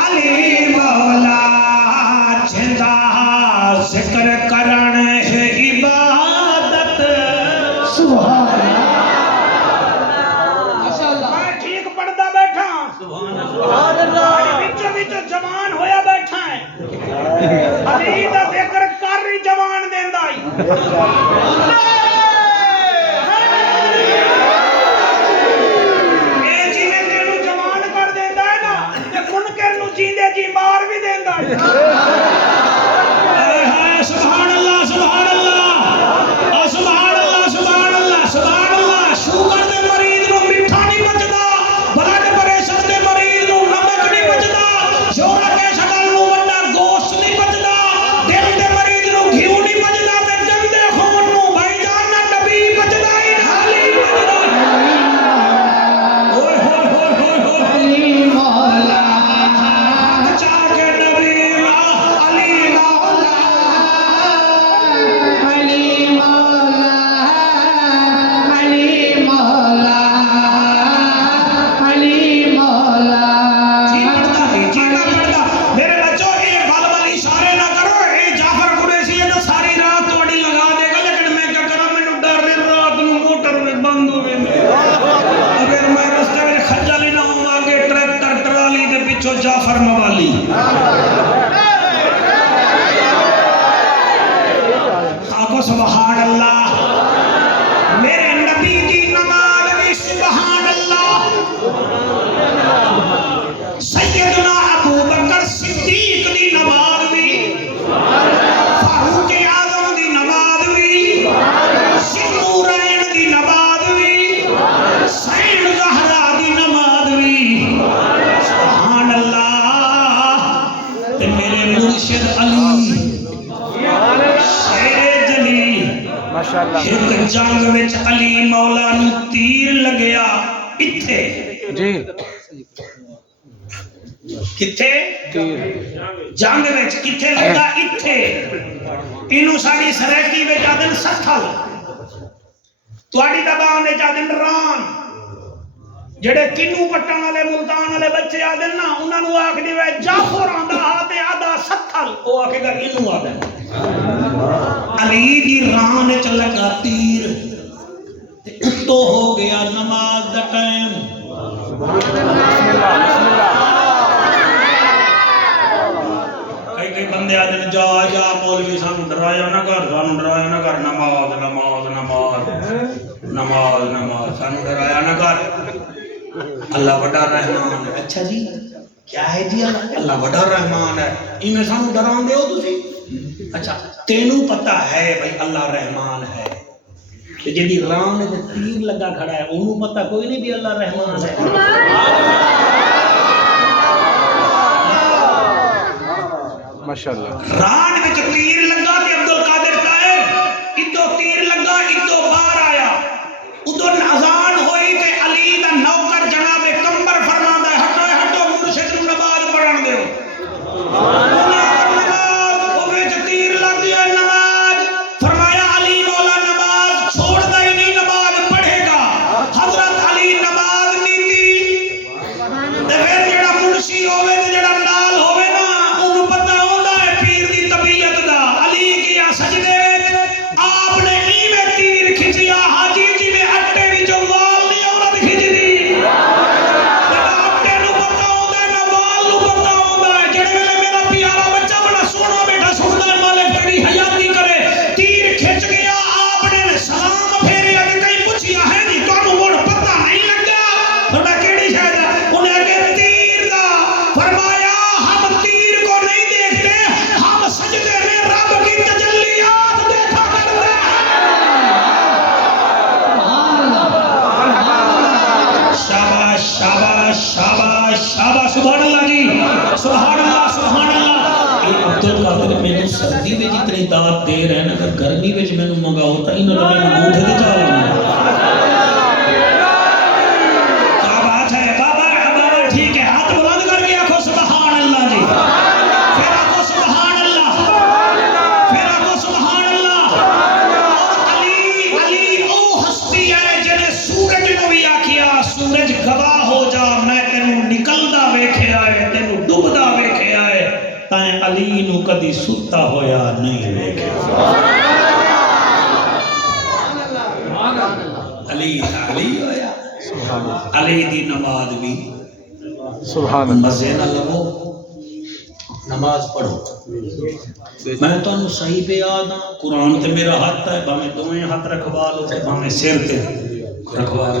علی مولا جدا ذکر کرن ہے عبادت میں ٹھیک پڑھدا بیٹھا وچ جوان ہویا بیٹھا ہے علی دا ذکر کر ہی جوان دیندا ہی اے جویں تینوں جوان کر دیندا ہے نا تے منکر نوں جیندے جی مار بھی دیندا ہے سبحان اللہ سبحان اللہ سبحان اللہ سبحان اللہ سبحان اللہ شوگر دے مریض نوں میٹھا نہیں بچدا بلڈ پریشر دے مریض نوں نمک نہیں بچدا یورک ایسڈ نوں وڈا گوشت نہیں بچدا دل دے مریض نوں گھیو نہیں بچدا تے گندے خون نوں بھائی جان نہ نبی بچدا ہی حالی بچدا اوئے ہوئے ہوئے ہوئے علی مولا بچا کے نبی علی مولا جی پڑھتا ہے جی میں پڑھتا میرے بچوں یہ بل بل اشارے نہ کرو یہ جعفر قریشی ہے تو ساری رات تھوڑی لگا دے گا لیکن میں کیا کرا میں نے ڈر رات نو موٹر میں بند ہو گئے اگر میں رستے میں خجل ہی نہ ہوں آگے ٹریکٹر ٹرالی دے پیچھو جعفر موالی آگو سبحان اللہ میرے نبی کی نماز بھی سبحان اللہ سیدنا ابو بکر صدیق دی نماز بھی فاروق اعظم دی نماز بھی ذوالنورین دی نماز بھی حسین زہرا دی نماز بھی سبحان اللہ تے میرے مرشد علی شیر جلی ماشاءاللہ ایک جنگ وچ علی مولا نو تیر لگیا اتھے جی کتھے جنگ وچ کتھے لگا اتھے اینو ساڈی سریکی وچ آدن ستھل تواڈی زبان وچ آدن ران جڑے کنو پٹن والے ملتان والے بچے آدن نا انہاں نوں آکھدی وے جعفر آندا ہا تے آدا ستھل او آکھے گا اینو آدن علی دی ران وچ لگا تیر تے اتو ہو گیا نماز دا ٹائم کئی بندے آدھے جا مولوی سانو ڈرایا نہ کر نماز نماز نماز نماز نماز سانو ڈرایا نہ کر اللہ بڑا رحمان ہے اچھا جی کیا ہے جی اللہ بڑا رحمان ہے میں سانو ڈران دے ہو تسی اچھا تینوں پتہ ہے بھائی اللہ رحمان ہے جی رام نے تیر لگا کھڑا ہے انہوں پتہ کوئی نہیں بھی اللہ رحمان ہے ماشاءاللہ ران میں تیر لگا کہ عبدالقادر طاہر ادھو تیر لگا ادھو باہر آیا یہ رہنا اگر گرمی وچ مینوں منگاؤ تا انہاں دا مینوں موٹھے تے چا لاؤں کیا بات ہے بابا ٹھیک ہے ہاتھ بلند کر کے آکھو سبحان اللہ جی پھر آکھو سبحان اللہ پھر آکھو سبحان اللہ اور علی او ہستی ہے جنے سورج نو بھی آکھیا سورج گواہ ہو جا میں تینوں نکلدا ویکھیا ہے تینوں ڈوبدا ویکھیا ہے تائیں علی نو کدی ستا ہویا نہیں ویکھیا علی ہویا علی دی نماز بھی سبحان اللہ مزے نہ لگو نماز پڑھو میں تو انہوں صحیح پہ یاد ہاں قرآن تے میرا ہاتھ ہے باہمیں دوئیں ہاتھ رکھوا لو تے باہمیں سیر تے رکھوا لو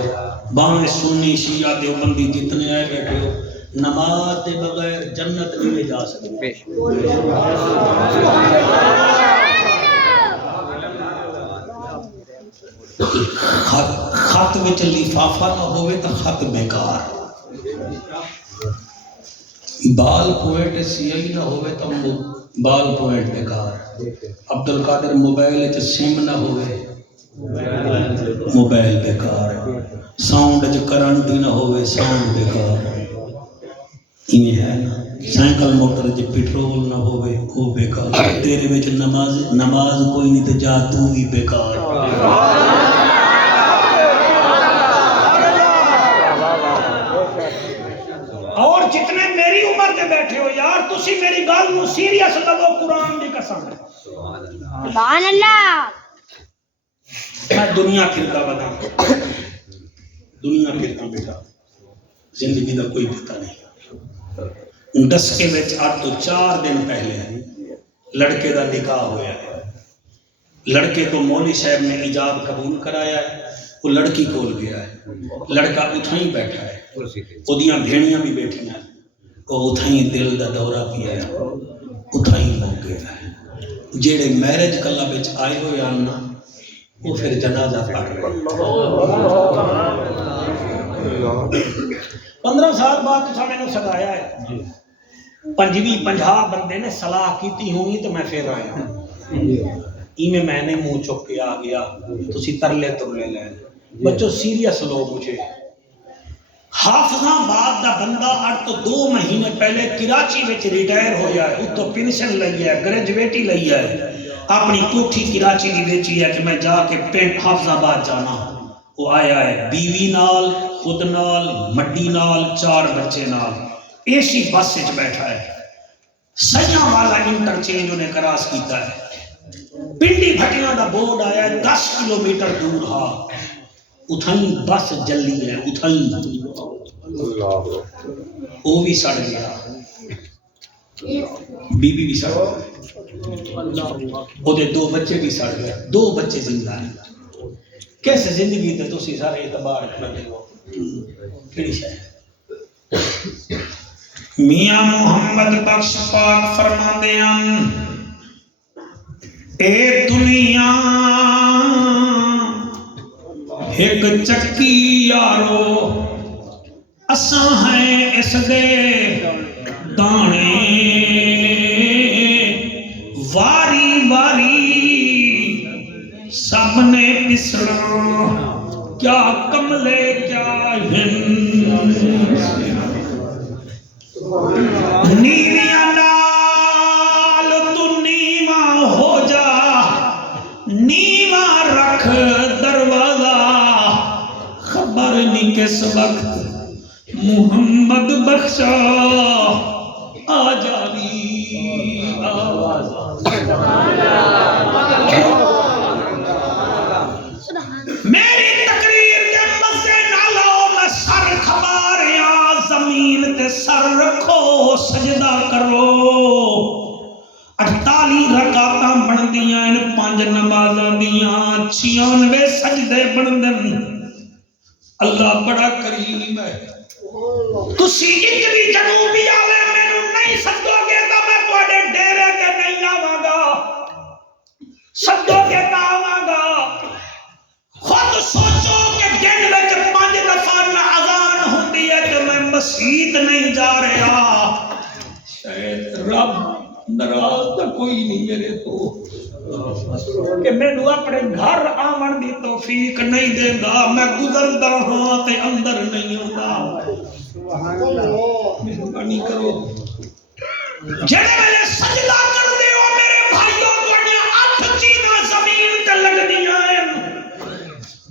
باہمیں سنی شیعہ دیوبندی جتنے آئے بیٹھے ہو نماز دے بغیر جنت نہیں لے جا سکتے خط وچ لفافہ نہ ہوئے تو خط بیکار بال پوائنٹ سیاہی نہ ہوئے تو بال پوائنٹ بیکار عبدالقادر موبائل وچ سم نہ ہوئے موبائل بیکار ساؤنڈ وچ کرنٹ نہ ہوئے ساؤنڈ بیکار ایویں ہے نا سائیکل موٹر وچ پیٹرول نہ ہوئے وہ بیکار تیرے وچ نماز کوئی نہیں تے جا تو بھی بیکار اور جتنے میری عمر دے بیٹھے ہو یار تسی میری گل نو سیریس لگو قرآن دی قسم سبحان اللہ میں دنیا پھرتا بتا دنیا پھرتا بیٹا زندگی دا کوئی پتہ نہیں ڈسکے وچ آج تو 4 دن پہلے لڑکے دا نکاح ہویا ہے لڑکے کو مولوی صاحب نے ایجاب قبول کرایا ہے وہ لڑکی کول گیا ہے لڑکا اتھائی بیٹھا ہے اودیاں بھیڑیاں بھی بیٹھی ہیں وہ اتھائی دل دا دورہ پیا ہے اتھائی ہو گیا ہے جیڑے میرج کلا بچ آئے ہوئے آنا وہ پھر جنازہ پڑھ رہے 15 سال بعد تو میں نے سدایا ہے 50 بندے نے صلاح کیتی ہوں گی تو میں پھر آیا ایمیں میں نے منہ چک کے آ گیا تسی ترلے لیں بچوں سیریس لو مجھے حافظ آباد دا بندہ اٹھ تو 2 مہینے پہلے کراچی وچ ریٹائر ہو جائے اس تو پینشن لئی ہے گریجویٹی لئی ہے اپنی کوٹھی کراچی دی بیچی ہے کہ میں جا کے پینٹ حافظ آباد جانا وہ آیا ہے بیوی نال خود نال مڈی نال 4 بچے نال اے سی بس وچ بیٹھا ہے سیاں والا انٹرچینج انہیں کراس کیتا ہے پنڈی بھٹیاں دا بورڈ آیا ہے 10 کلومیٹر دور ہا اتھائی بس جلی ہے اتھائی وہ بھی سڑ گیا بی بی بھی سڑ گیا وہ دے 2 بچے بھی سڑ گئے 2 بچے زندہ ہیں کیسے زندگی تے تسی سارے اعتبار کرتے ہو کیڑی شے میاں محمد بخش پاک فرماندے ہیں اے دنیا ایک چکی یارو اساں ہیں اس دے دانے واری واری سب نے پسڑا کیا کملے کیا نیویاں نال تو نیواں ہو جا نیواں رکھ دروازہ خبر نہیں کس وقت محمد بخشا آ جانی آواز میری تقریر کے مزے نہ لو میں سر کھباریاں زمین تے سر رکھو سجدہ کرو 48 رکعتاں بندیاں ان 5 نمازاں دیاں 96 سجدے بندن اللہ بڑا کریم ہے تسی ایک بھی جنوبی آلے مینوں نہیں سدو گے تو میں تواڈے ڈیرے تے نہیں آواں گا سدو کے تا آواں گا خود سوچو کہ دن وچ 5 دفعہ نہ اذان ہوندی ہے کہ میں مسجد نہیں جا رہا شاید رب ناراض تو کوئی نہیں میرے تو کہ مینوں اپنے گھر آمن دی توفیق نہیں دیندا، میں گزردا ہاں تے اندر نہیں آندا۔ مہربانی کرو جڑے ویلے سجدہ کردے ہو میرے بھائیو، تہاڈیاں 8 چیزاں زمین تے لگدیاں ہیں،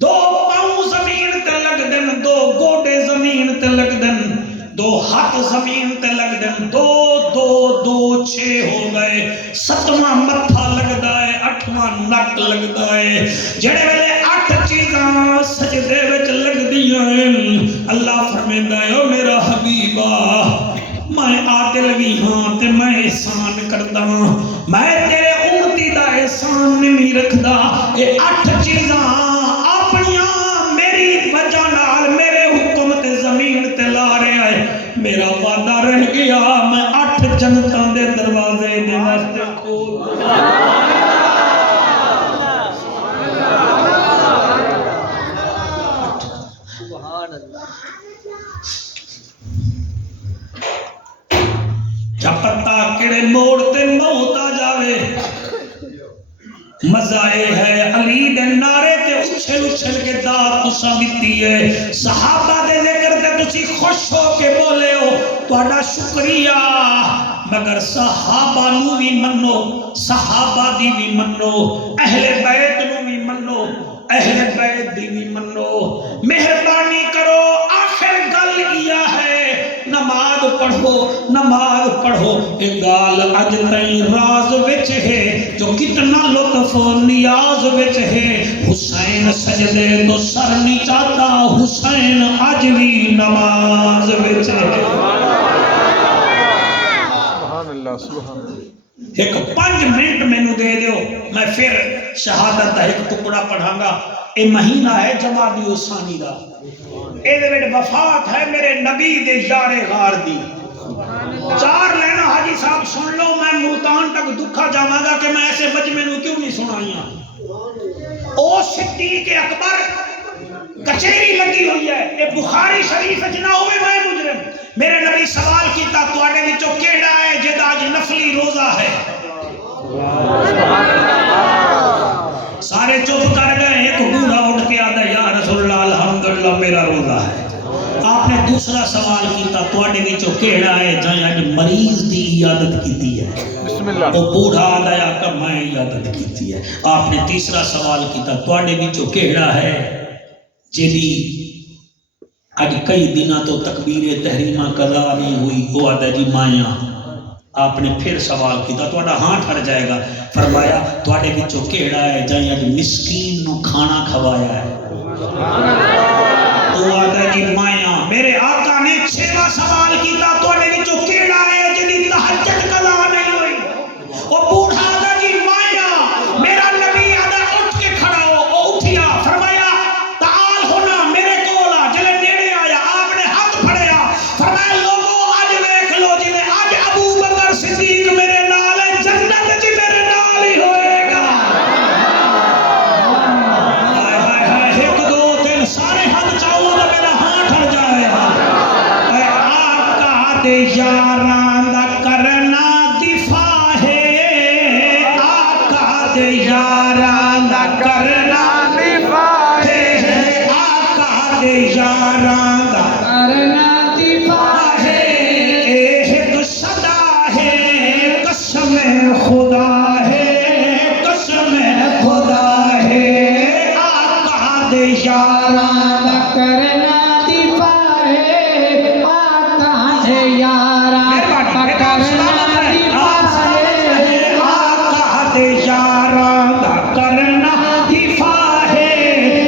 2 پاؤں زمین تے لگدن، 2 گوڈے زمین تے لگدن، 2 ہاتھ زمین تے لگدن، 2 6 ہو گئے، 7واں متھا لگدا ہے، 8واں نک لگدا ہے۔ جڑے ویلے 8 چیزاں سجدے وچ لگدیاں ہیں، اللہ فرمیندا ہے او میرا حبیبا میں عادل بھی ہاں تے میں احسان کردا ہاں، میں تیرے امتی دا احسان نہیں رکھدا۔ یہ 8 چیزاں اپنیاں میری وجہ نال میرے حکم تے زمین تے لا رہا ہے، میرا وعدہ رہ گیا، میں 8 جنتاں دے دروازے دے واسطے کھول کیا پتہ کیڑے موڑ تے موت آ جاوے۔ مزہ یہ ہے علی دے نعرے تے اچھل اچھل کے داد تساں دتی ہے، صحابہ دے ذکر تے تسی خوش ہو کے بولے ہو، تہاڈا شکریہ، مگر صحابہ نو بھی منو، صحابہ دی بھی منو، اہل بیت نو بھی منو، اہل بیت دی بھی منو۔ مہربانی کرو آخر گل کیا ہے، نماز پڑھو نماز پڑھو، ایک گال اج تائیں راز وچ ہے جو کتنا لطف نیاز وچ ہے۔ حسین سجدے تو سر نہیں چاہتا، حسین اج بھی نماز وچ ہے۔ سبحان اللہ سبحان اللہ۔ ایک 5 منٹ مینوں دے دیو، میں پھر شہادت کا ایک ٹکڑا پڑھاں گا۔ یہ مہینہ ہے جمادی الثانی دا، اے دے وچ وفات ہے میرے نبی دے یار غار دی۔ 4 لینا حاجی صاحب سن لو، میں ملتان تک دکھا جاواں گا کہ میں ایسے مجمع نوں کیوں نہیں سنائیاں۔ او صدیق اکبر کچہری لگی ہوئی ہے، اے بخاری شریف وچ نہ ہوئے میں مجرم۔ میرے نبی سوال کیتا تواڈے وچوں کیڑا ہے جدا اج نفلی روزہ ہے؟ سارے چپ کر گئے، ایک بوڑھا اٹھ کے آدھا یا رسول اللہ الحمدللہ میرا روزہ ہے۔ آپ نے دوسرا سوال کیتا تواڈے وچوں کیڑا ہے جائیں اج مریض دی عیادت کیتی ہے؟ بسم اللہ۔ وہ بوڑھا آدھا یا کہ میں عیادت کیتی ہے۔ آپ نے تیسرا سوال کیتا تواڈے وچوں کیڑا ہے جیدی اج کئی دنوں تو تکبیر تحریمہ قضا نہیں ہوئی؟ وہ آدھا جی مائیاں۔ آپ نے پھر سوال کیتا تواڈا ہاں ٹھر جائے گا، فرمایا تواڈے وچوں کیڑا ہے جائیں اج مسکین نو کھانا کھوایا ہے؟ وہ آدھا جی مائیاں۔ میرے آقا نے 6واں سوال کیتا تواڈے وچوں کیڑا ہے جدی تہجد قضا نہیں ہوئی؟ وہ بوڑھا آدھا جی مائیاں۔ میرا نبی آدھا اٹھ کے کھڑا ہو، وہ اٹھیا، فرمایا تعال ہونا میرے کول آ۔ جلے نیڑے آیا آپ نے ہاتھ پھڑیا، فرمایا لوگوں اج ویکھ لو جی اج ابو بکر صدیق میرے نال ہے، جنت وچ میرے نال ہی ہوئے گا۔ ہائے ہائے ہائے، 1 2 3 سارے ہاتھ چاہو تو میرا ہاں ٹھر جائے۔ اے آقا دے یاراں دا کرنا دفاع ہے، آقا دے یاراں دا کرنا دفاع ہے، آقا دے یاراں دا کرنا دفاع ہے۔ ایک صدا ہے قسم خدا ہے، قسم خدا ہے، آقا دے یاراں دا کرنا دفاع ہے، آقا دے یاراں دا کرنا دفاع ہے، آقا دے یاراں دا کرنا دفاع ہے۔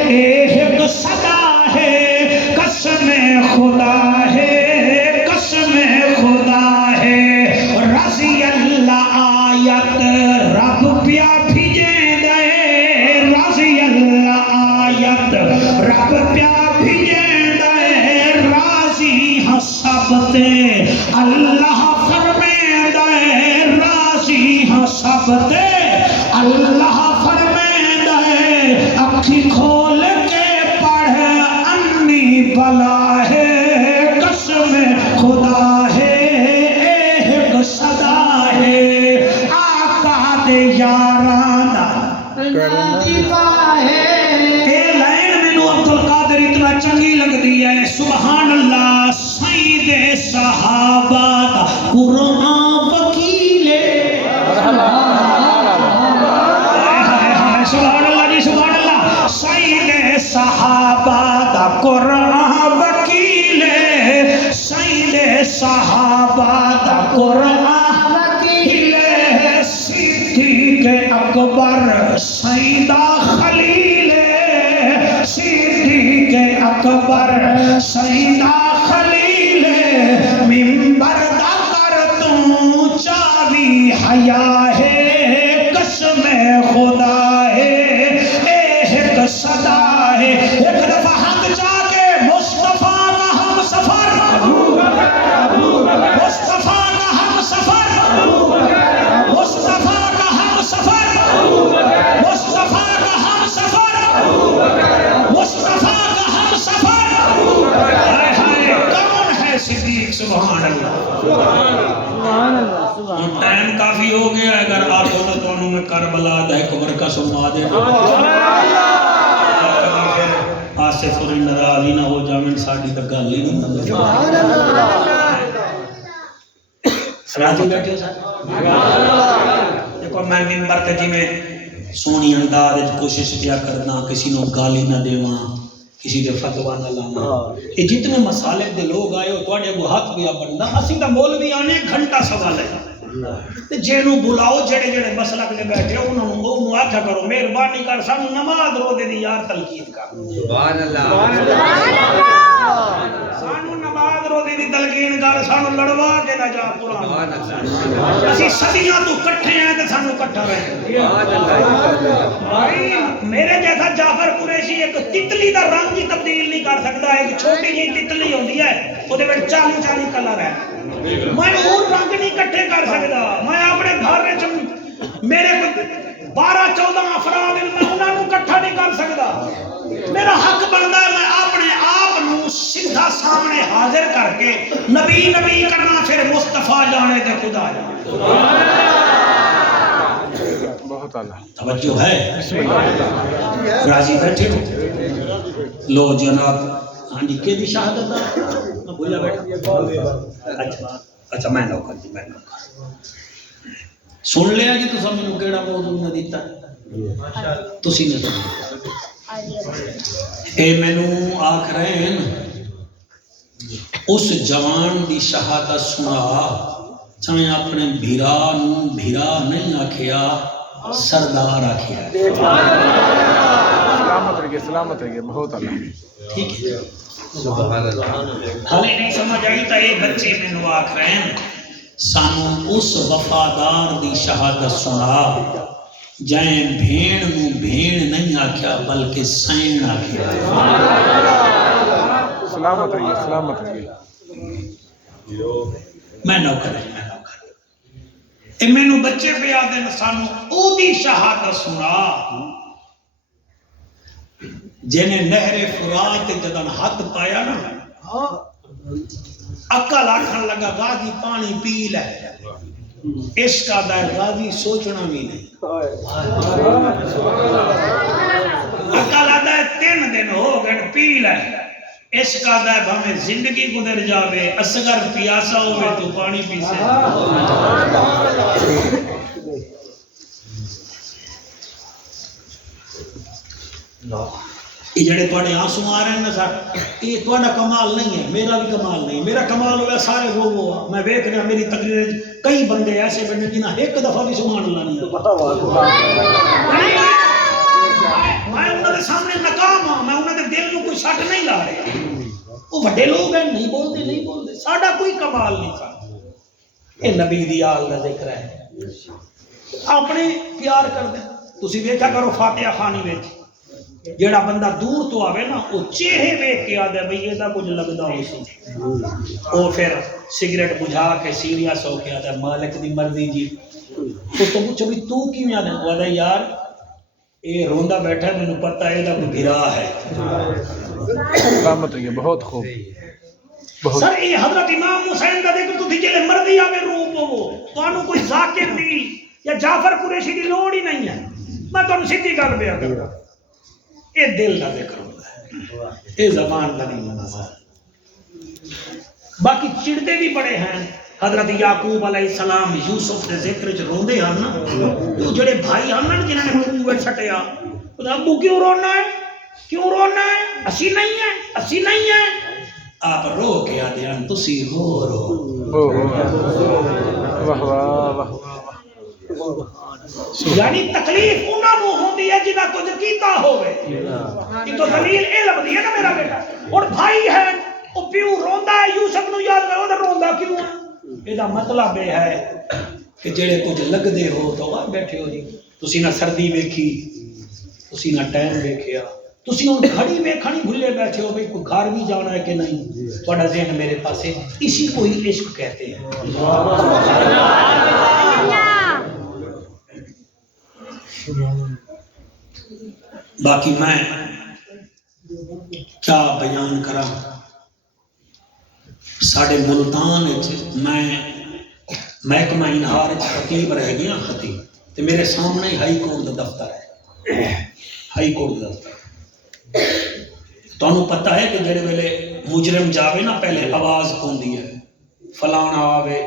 ایک صدا ہے قسم خدا ہے، قسم خدا ہے۔ رضی اللہ آیت رب پیا بھیجیں دے، رضی اللہ آیت رب پیا بھیجیں دے، راضی ہاں سب تے اللہ فرمیں دے، راضی ہاں سب تے اللہ فرمیں دے۔ اکھی کھول کے پڑھ انی بلا ہے، قسم خدا ہے، ایک صدا ہے، آقا دے یاراں دا اے لائن مینوں عبد القادر اتنا چنگی لگدی ہے سبحان اللہ سید صحابہ دا قرآن وکیل سبحان اللہ جی سبحان اللہ سید صحابہ دا قرآن وکیل سید صحابہ دا قرآن وکیل صدیق اکبر سیدہ خلیل صدیق اکبر سیدہ خلیل منبر دا کر تو چاوی حیا ہے قسم خدا ہے ایک صدا ہے ایک دفعہ حق جا کے مصطفیٰ کا ہم سفر مصطفیٰ کا ہم سفر مصطفیٰ کا ہم سفر مصطفیٰ کا ہم سفر مصطفیٰ کا ہم سفر ہائے ہائے کون ہے صدیق سبحان اللہ ٹائم کافی ہو گیا اگر آپ ہوتا تو انہوں میں کربلا دا ایک برکہ سنوا دے آصف اور ناراضی نہ ہو جامن ساڈی تے گل ہی نہیں سبحان اللہ راضی بیٹھے دیکھو میں منبر تے جی میں سونی انداز وچ کوشش کیا کرنا کسی نو گالی نہ دیواں کسی دے فتوا نہ لاواں یہ جتنے مسالے دے لوگ آئے ہو تواڈے اگوں ہاتھ پیا بندا اسی دا مولوی آنے گھنٹہ سوال ہے تے جینوں بلاؤ جڑے جڑے مسلک دے بیٹھے انہاں نوں آکھیا کرو مہربانی کر سانو نماز روزے دی یار تلقین کر سبحان اللہ سبحان اللہ سانو نماز روزے دی تلقین کر سانو لڑوا کے نہ جا قرآن سبحان اللہ اسی صدیاں تو اکٹھے ہیں تے سانو اکٹھا رہنا سبحان اللہ بھائی میرے جیسا جعفر قریشی ایک تتلی دا رنگ ہی تبدیل نہیں کر سکتا ایک چھوٹی جی تتلی ہوندی ہے او دے وچ 40 کلر ہے میں اور رنگ نہیں کٹھے کر سکتا میں اپنے گھر وچ میرے 12-14 افراد ہیں میں انہاں نوں اکٹھا نہیں کر سکتا میرا حق بندا ہے میں اپنے آپ نوں سیدھا سامنے حاضر کر کے نبی نبی کرنا پھر مصطفیٰ جانے تے خدا جانے سبحان اللہ بہت اعلیٰ توجہ ہے راضی بیٹھے ہو لو جناب ہاں جی کہ دی شہادت میں بھولا بیٹھا اچھا میں نوکر جی میں نوکر سن لیا جی تو مینوں کیڑا موضوع نہ دیتا تسی نے سنیا اے مینوں آکھ رہے ہیں اس جوان دی شہادت سنا چاہے اپنے بھیرا نوں بھیرا نہیں آکھیا سردار آکھیا سلامت رہیے بہت اعلیٰ ٹھیک ہے حالے نہیں سمجھ آئی تو یہ بچے مینوں آکھ رہے ہیں سانو اس وفادار دی شہادت سنا جائیں بھیڑ نو بھیڑ نہیں آکھیا بلکہ سین آکھیا سلامت رہیے میں نوکر اے مینوں بچے پہ آدھے سانو او دی شہادت سنا جنہیں نہر فرات جدن ہاتھ پایا نا عقل آکھن لگا غازی پانی پی لے عشق دا غازی سوچنا بھی نہیں عقل آدھا 3 دن ہو گئے پی لے عشق دا بھامے زندگی گزر جاوے اصغر پیاسا ہوئے تو پانی پی سے یہ جڑے تواڈے آنسو آ رہے ہیں نا سر یہ تواڈا کمال نہیں ہے میرا بھی کمال نہیں میرا کمال ہوا سارے وہ میں دیکھ رہا میری تقریر کئی بندے ایسے بندے جنہاں ایک دفعہ بھی سبحان اللہ نہیں میں انہاں دے سامنے ناکام ہاں میں انہاں دے دل نوں کوئی سٹ نہیں لا رہا وہ بڑے لوگ ہیں نہیں بولتے ساڈا کوئی کمال نہیں سا یہ نبی دی آل دا ذکر ہے اپنے پیار کر دیں تسی ویکھا کرو فاتحہ خانی وچ جیڑا بندہ دور تو آوے نا وہ چہرے ویکھ کے آدھے بھئی یہ کچھ لگدا ہو سی وہ پھر سگریٹ بجھا کے سیریس ہو کے آدھے مالک دی مرضی جی تو پوچھو بھی تو کیویں آدھے وہ آدھے یار یہ روندا بیٹھا ہے مینوں پتہ ہے دا کوئی گھرا ہے سلامت رہیے بہت خوب سر یہ حضرت امام حسین دا دیکھو تو جلے مرضی آوے روپ وہ تانوں کوئی ذاکر دی یا جعفر قریشی دی لوڑ ہی نہیں ہے میں تمہیں سیدھی گل بیان کروں، یہ دل کا ذکر ہوتا ہے، یہ زبان کا نہیں ہوتا۔ باقی چڑتے بھی بڑے ہیں، حضرت یعقوب علیہ السلام یوسف کے ذکر چ روندے ہیں نا، تو جڑے بھائی ہیں نا جنہوں نے خوہ چھٹیا، ابو کیوں رونا ہے، کیوں رونا ہے، اسی نہیں ہے، اسی نہیں ہے، آپ رو کے آدھے ہیں تسی رو واہ واہ واہ، یعنی تکلیف انہاں نوں ہوندی ہے جنہاں کچھ کیتا ہوئے، یہ تو دلیل علم دی ہے نا میرا بیٹا۔ اور بھائی ہے وہ پیو روندا ہے، یوسف نو یاد کرو تے روندا کیوں ہے؟ یہ مطلب یہ ہے کہ جڑے کچھ لگ دے ہو تو وہاں بیٹھے ہو جی، تسی نہ سردی ویکھی، تسی نہ ٹائم ویکھیا، تسی ہن گھڑی ویکھنی بھلے بیٹھے ہو بھئی کوئی گھر بھی جانا ہے کہ نہیں، تہاڈا ذہن میرے پاسے، اسی کو ہی عشق کہتے ہیں۔ باقی میں کیا بیان کرا، ساڑھے ملتان میں محکمہ انہار خطیب رہ گیا، خطیب تے میرے سامنے ہی ہائی کورٹ دا دفتر ہے، ہائی کورٹ دا دفتر۔ تو انہوں پتہ ہے کہ جڑے ویلے مجرم جاوے نا پہلے آواز ہوندی ہے، فلان آوے،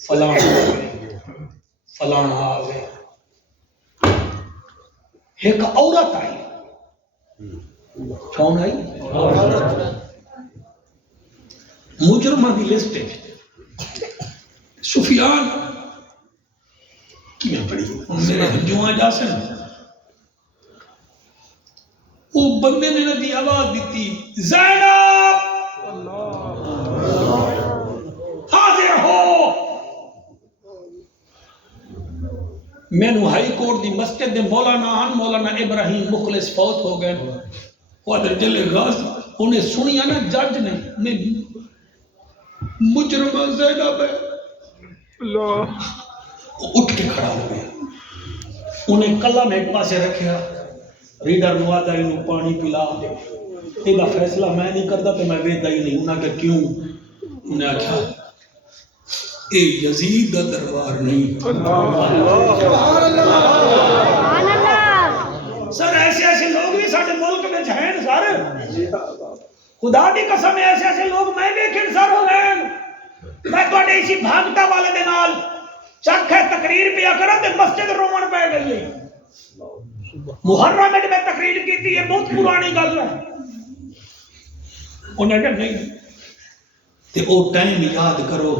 فلان آوے، فلان آوے۔ ایک عورت آئی، کون آئی؟ مجرمہ دی لسٹ ہے، سفیان کی میں پڑھی میرے ہنجوان جا سن، وہ بندے نے ندی آواز دیتی، زینب حاضر ہو۔ میں نو ہائی کورٹ دی مسجد دے مولانا ابراہیم مخلص فوت ہو گئے، وہ در جلے غازی انہیں سنیا نا جج نے مجرمہ زینب ہے، اللہ اٹھ کے کھڑا ہو گیا، انہیں قلم ایک پاسے رکھیا، ریڈر نو آدھا انہوں پانی پلا، یہ فیصلہ میں نہیں کرتا تو میں ویدہ ہی نہیں، انہوں نے کہا کیوں؟ انہیں آکھا اے یزید دا دربار نہیں۔ سر ایسے ایسے لوگ بھی سارے ملک میں ہیں سر، خدا دی قسم ایسے ایسے لوگ میں دیکھیں سر ہو گئے، میں تو اسی بھاگتا والے دے نال چک ہے تقریر پیا کرا تے مسجد رومن پہ گئی ہے، محرم میں تقریر کی تھی، یہ بہت پرانی گل ہے۔ انہیں کہا نہیں تے او ٹائم یاد کرو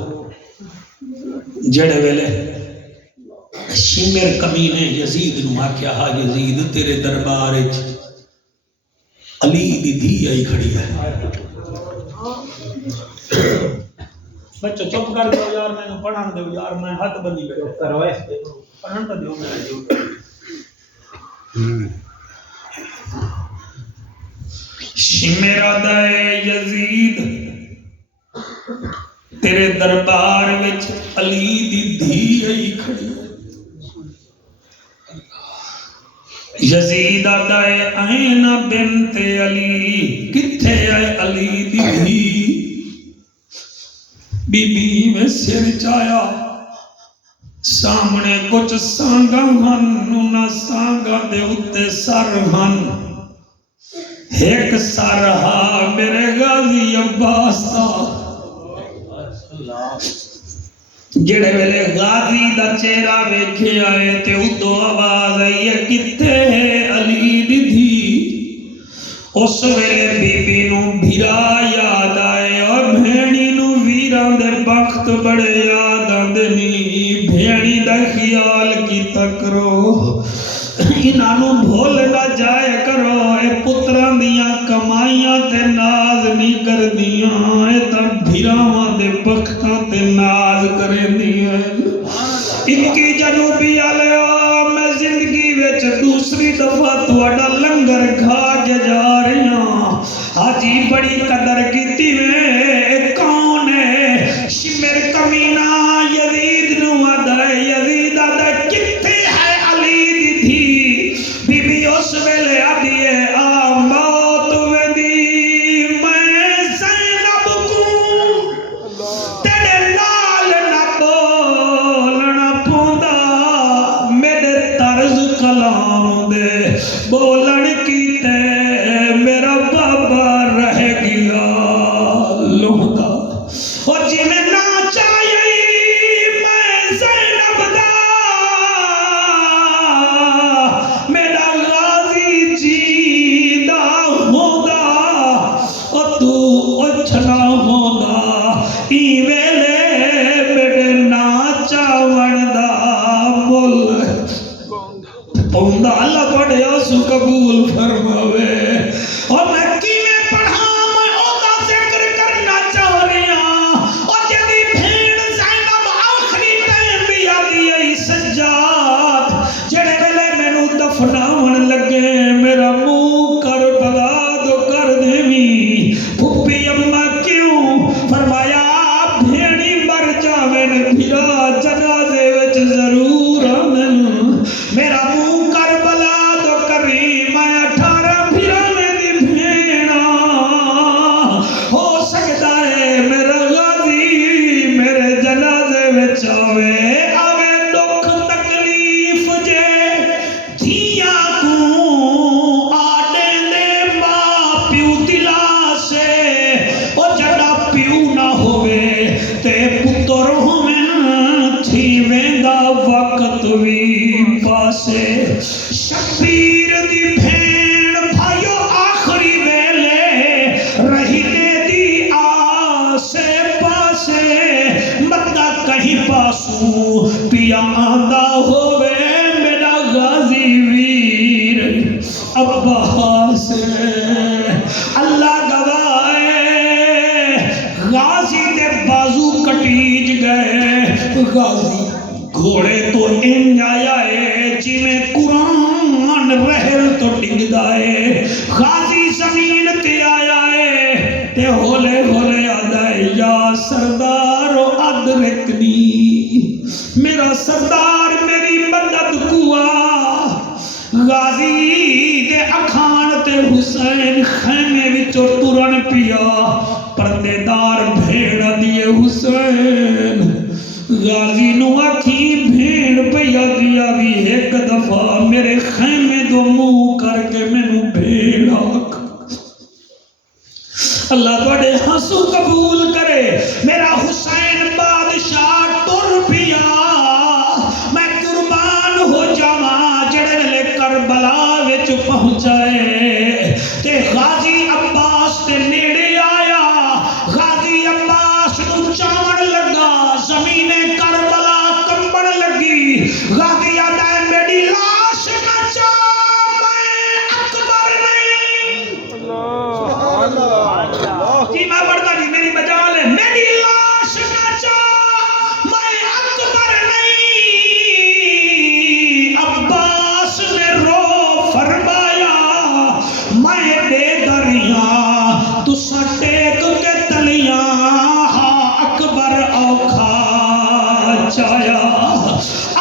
جڑے ویلے شمر کمینے یزید نو آکھیا، ہا یزید تیرے دربار وچ علی دی دھی آئی کھڑی ہے۔ بچہ چپ کر دو یار، میں نے پڑھن دو یار، میں ہاتھ بندی بیٹھا پڑھن تو دیو میں شمر دے یزید تیرے دربار وچ علی دی دھی آئی کھڑی ہے۔ یزید آدھائے این بنت علی، کتھے آئے علی دی دھی؟ بی بی میں سر چایا، سامنے کچھ سانگا ہن، نہ سانگا دے اتے سر ہن، ایک سر ہا میرے غازی عباس دا، جڑے ویلے غازی دا چہرہ ویکھے آئے تے ادو آواز آئی ہے کتے ہے علی دی دھی۔ اس ویلے بی بی نو بھیرا یاد آئے، اور بھینی نو ویران دے بخت بڑے یاد آندنی، بھینی دا خیال کیتا کرو، انہاں بھول نہ جائے کرو، اے پتران دیاں کمائیاں تے ناز نہیں کر دیاں، اے تا بھیراواں دے بختاں تے ناز کریں دیاں۔ ان کی جنوبی علیہ میں زندگی وچ دوسری دفعہ تواڈا لنگر کھا کے جا رہی ہاں، حاجی بڑی قدر کیتی میں، کون ہے؟ شمر کمینہ یزید نو آدھا، یزید آدھا کتے ہے علی دی دھی؟ بی بی اس ویلے آدھی ہے آ موت ویدی میں زینب کو تیرے نال نہ بولنا پوندا، میرے طرز کلام اچھلا ہوندا ای ویلے میرے ناچاون دا مل پوندا اللہ بڑے آنسو قبول فرماوے اور میں کیویں پڑھاں میں اودا ذکر کرنا چاہ رہی ہاں اور جدی بھیڑ زینب آخری ٹائم بھی آدھی آئی سجاد جڑے ویلے مینوں دفناون لگے میرا منہ کربلا دو کر دیویں پھپھی اماں کیوں فرمایا بھیڑی مر جاویں پھرا جنازے وچ ضرور آمن میرا منہ کربلا دو کری میں 18 پھرانے دی بھیڑا ہو سکتا ہے میرا غازی میرے جنازے وچ آوے آوے دکھ تکلیف جے دھیاں کو آڈے دے ماں پیو دلا سے او جڑا پیو نہ ہوئے تے پتر ہوئن تھی ویندا وقت وی پاسے شبیر دی بھین بھائیو آخری ویلے رہنے دی آسے پاسے مدہ کہیں پاسوں پیا آندہ ہوئے میرا غازی ویر عباس اللہ گواہ غازی دے بازو کٹیج گئے غازی گھوڑے تو انج آیا ہے جی میں قرآن رہل تو ڈگ دائے غازی زمین تے آیا ہے تے ہولے ہولے آدھائے یا سردار و ادرکنی میرا سردار میری مدد کوا غازی دے اکھان تے حسین خیمے وچو ترن پیا پردے دار بھیڑ دیے حسین غازی نو آکھی بھیڑ پیا دیا بھی ایک دفعہ میرے خیمے دو منہ کر کے مینوں بھیڑ آکھ اللہ بڑے ہنسو قبول کرے میرا حسین بادشاہ ٹر پیا میں قربان ہو جاواں جڑے ویلے کربلا وچ پہنچائے تے غازی عباس تے نیڑے آیا غازی عباس نو چاون لگا زمین کربلا کمبن لگی غازی آدھا ہے میری لاش نہ چا میں اکبر نہیں جی میں پڑھتا جی میری بجال ہے میری لاش نہ چا میں اکبر نہیں عباس نے رو فرمایا میں دے دریا تو سٹیک کے تلیاں ہاں اکبر اوکھا چایا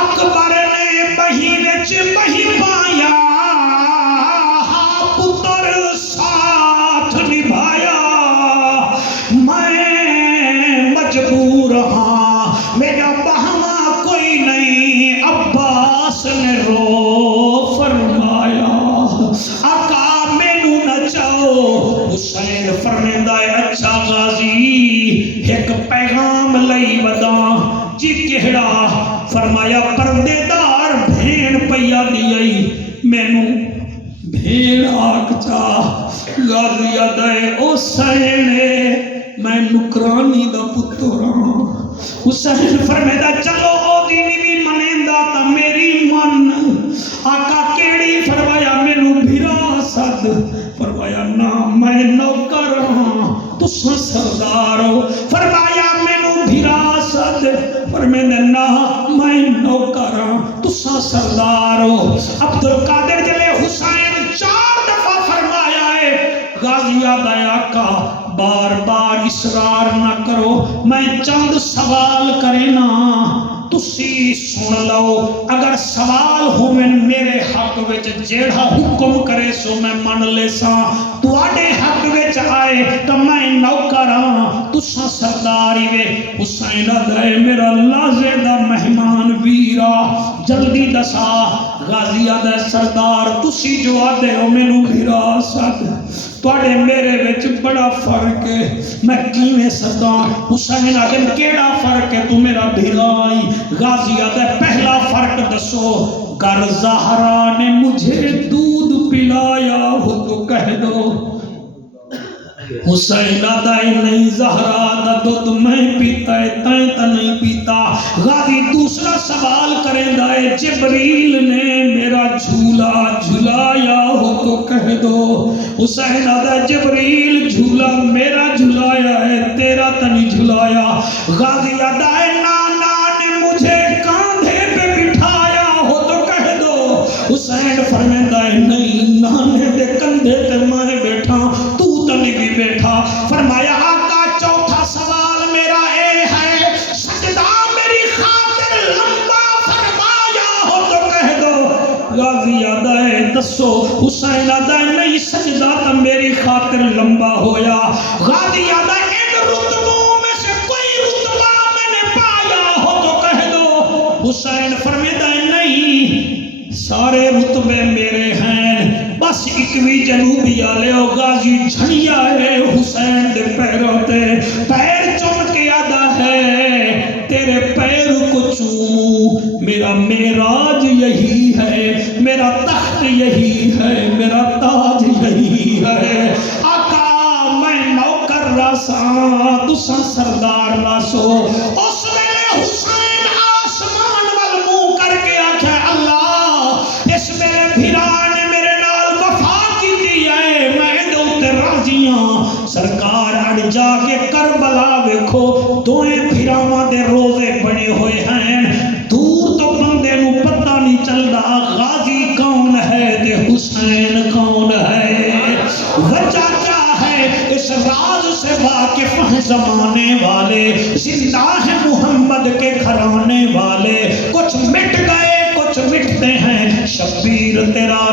اکبر نے بہی وچ بہی پایا ہاں پتر ساتھ نبھایا میں مجبور ہاں میرا بہما کوئی نہیں عباس نے رو فرمایا آقا مینوں نہ چاہو حسین فرمیندہ ہے اچھا غازی ایک پیغام لئی وداں جی کہڑا فرمایا پردے دار بھین پیا دیئی مینوں بھین آکھ چاہ غازی آدھائے او سینے میں نکرانی دا پتراں حسین فرمیدہ چلو او دینی بھی منیندہ تا میری من آقا کیڑی فرمایا مینوں بھرا صد فرمایا نا میں نوکر ہاں تساں سردار ہو فرمایا مینوں بھرا صد فرمیدہ نا میں نوکر ہاں تساں سردار ہو عبدالقادر جلے حسین 4 دفعہ فرمایا ہے غازی آدھایا آقا بار بار اصرار نہ کرو میں چند سوال کرینا تسی سن لو اگر سوال ہوئے میرے حق وچ جیڑا حکم کرے سو میں من لے سا تواڈے حق وچ آئے تو میں نوکراں تساں سرداری وے حسین دے میرا لازے دا مہمان ویرا جلدی دسا غازی دے سردار تسی جو آدے ہو مینوں بھرا سد تواڈے میرے وچ بڑا فرق ہے میں کیویں سدا حسین آدے کیڑا فرق ہے تو میرا بھرائی غازی آدھے پہلا فرق دسو گر زہرا نے مجھے دودھ پلایا ہو تو کہہ دو حسین دائیں نہیں زہرا دا دودھ میں پیتا ہے تائیں تا نہیں پیتا. غازی دوسرا سوال کریں دائے جبریل نے میرا جھولا جھلایا ہو تو کہہ دو. حسین دائیں جبریل جھولا میرا جھلایا ہے تیرا تا نہیں جھلایا. غازی دائیں نانا نے مجھے کاندھے پہ بٹھایا ہو تو کہہ دو. حسین فرمیندہ ہے نہیں نانے دے کندھے پہ میں بیٹھا تو تنی بھی بیٹھا. فرمایا آقا چوتھا سوال میرا اے ہے سجدہ میری خاطر لمبا فرمایا ہو تو کہہ دو. غازی آدھائے دسو. حسین آدھائے نہیں سجدہ تا میری خاطر لمبا ہویا. غازی آدھائے ان رتبوں میں سے کوئی رتبہ میں نے پایا ہو تو کہہ دو. حسین فرمیدہ ہے نہیں سارے رتبے میرے ہیں بس ایک بھی جنوبی آلے ہو. غازی جھڑیا ہے حسین دے پیروں تے پیر چوم کے آدھا ہے تیرے پیر کو چوموں. میرا معراج یہی ہے میرا تخت یہی ہے میرا تاج یہی ہے. آقا میں نوکر راساں تساں سردار راسو. اس ویلے حسین آسمان وال منہ کر کے آکھا اللہ اس میرے بھران نے میرے نال وفا کی دی ہے میں دوتے راضیاں. سرکار اڑ جا کے کربلا ویکھو دوئے بھراواں دے روزے بنے ہوئے ہیں. دور تو بندے نو پتہ نہیں چلدا غازی کون ہے تے حسین کون ہے. وجہ کیا ہے اس راز سے واقف ہیں زمانے والے زندہ ہے محمد کے گھرانے والے. کچھ مٹ گئے کچھ مٹتے ہیں. شبیر تیرا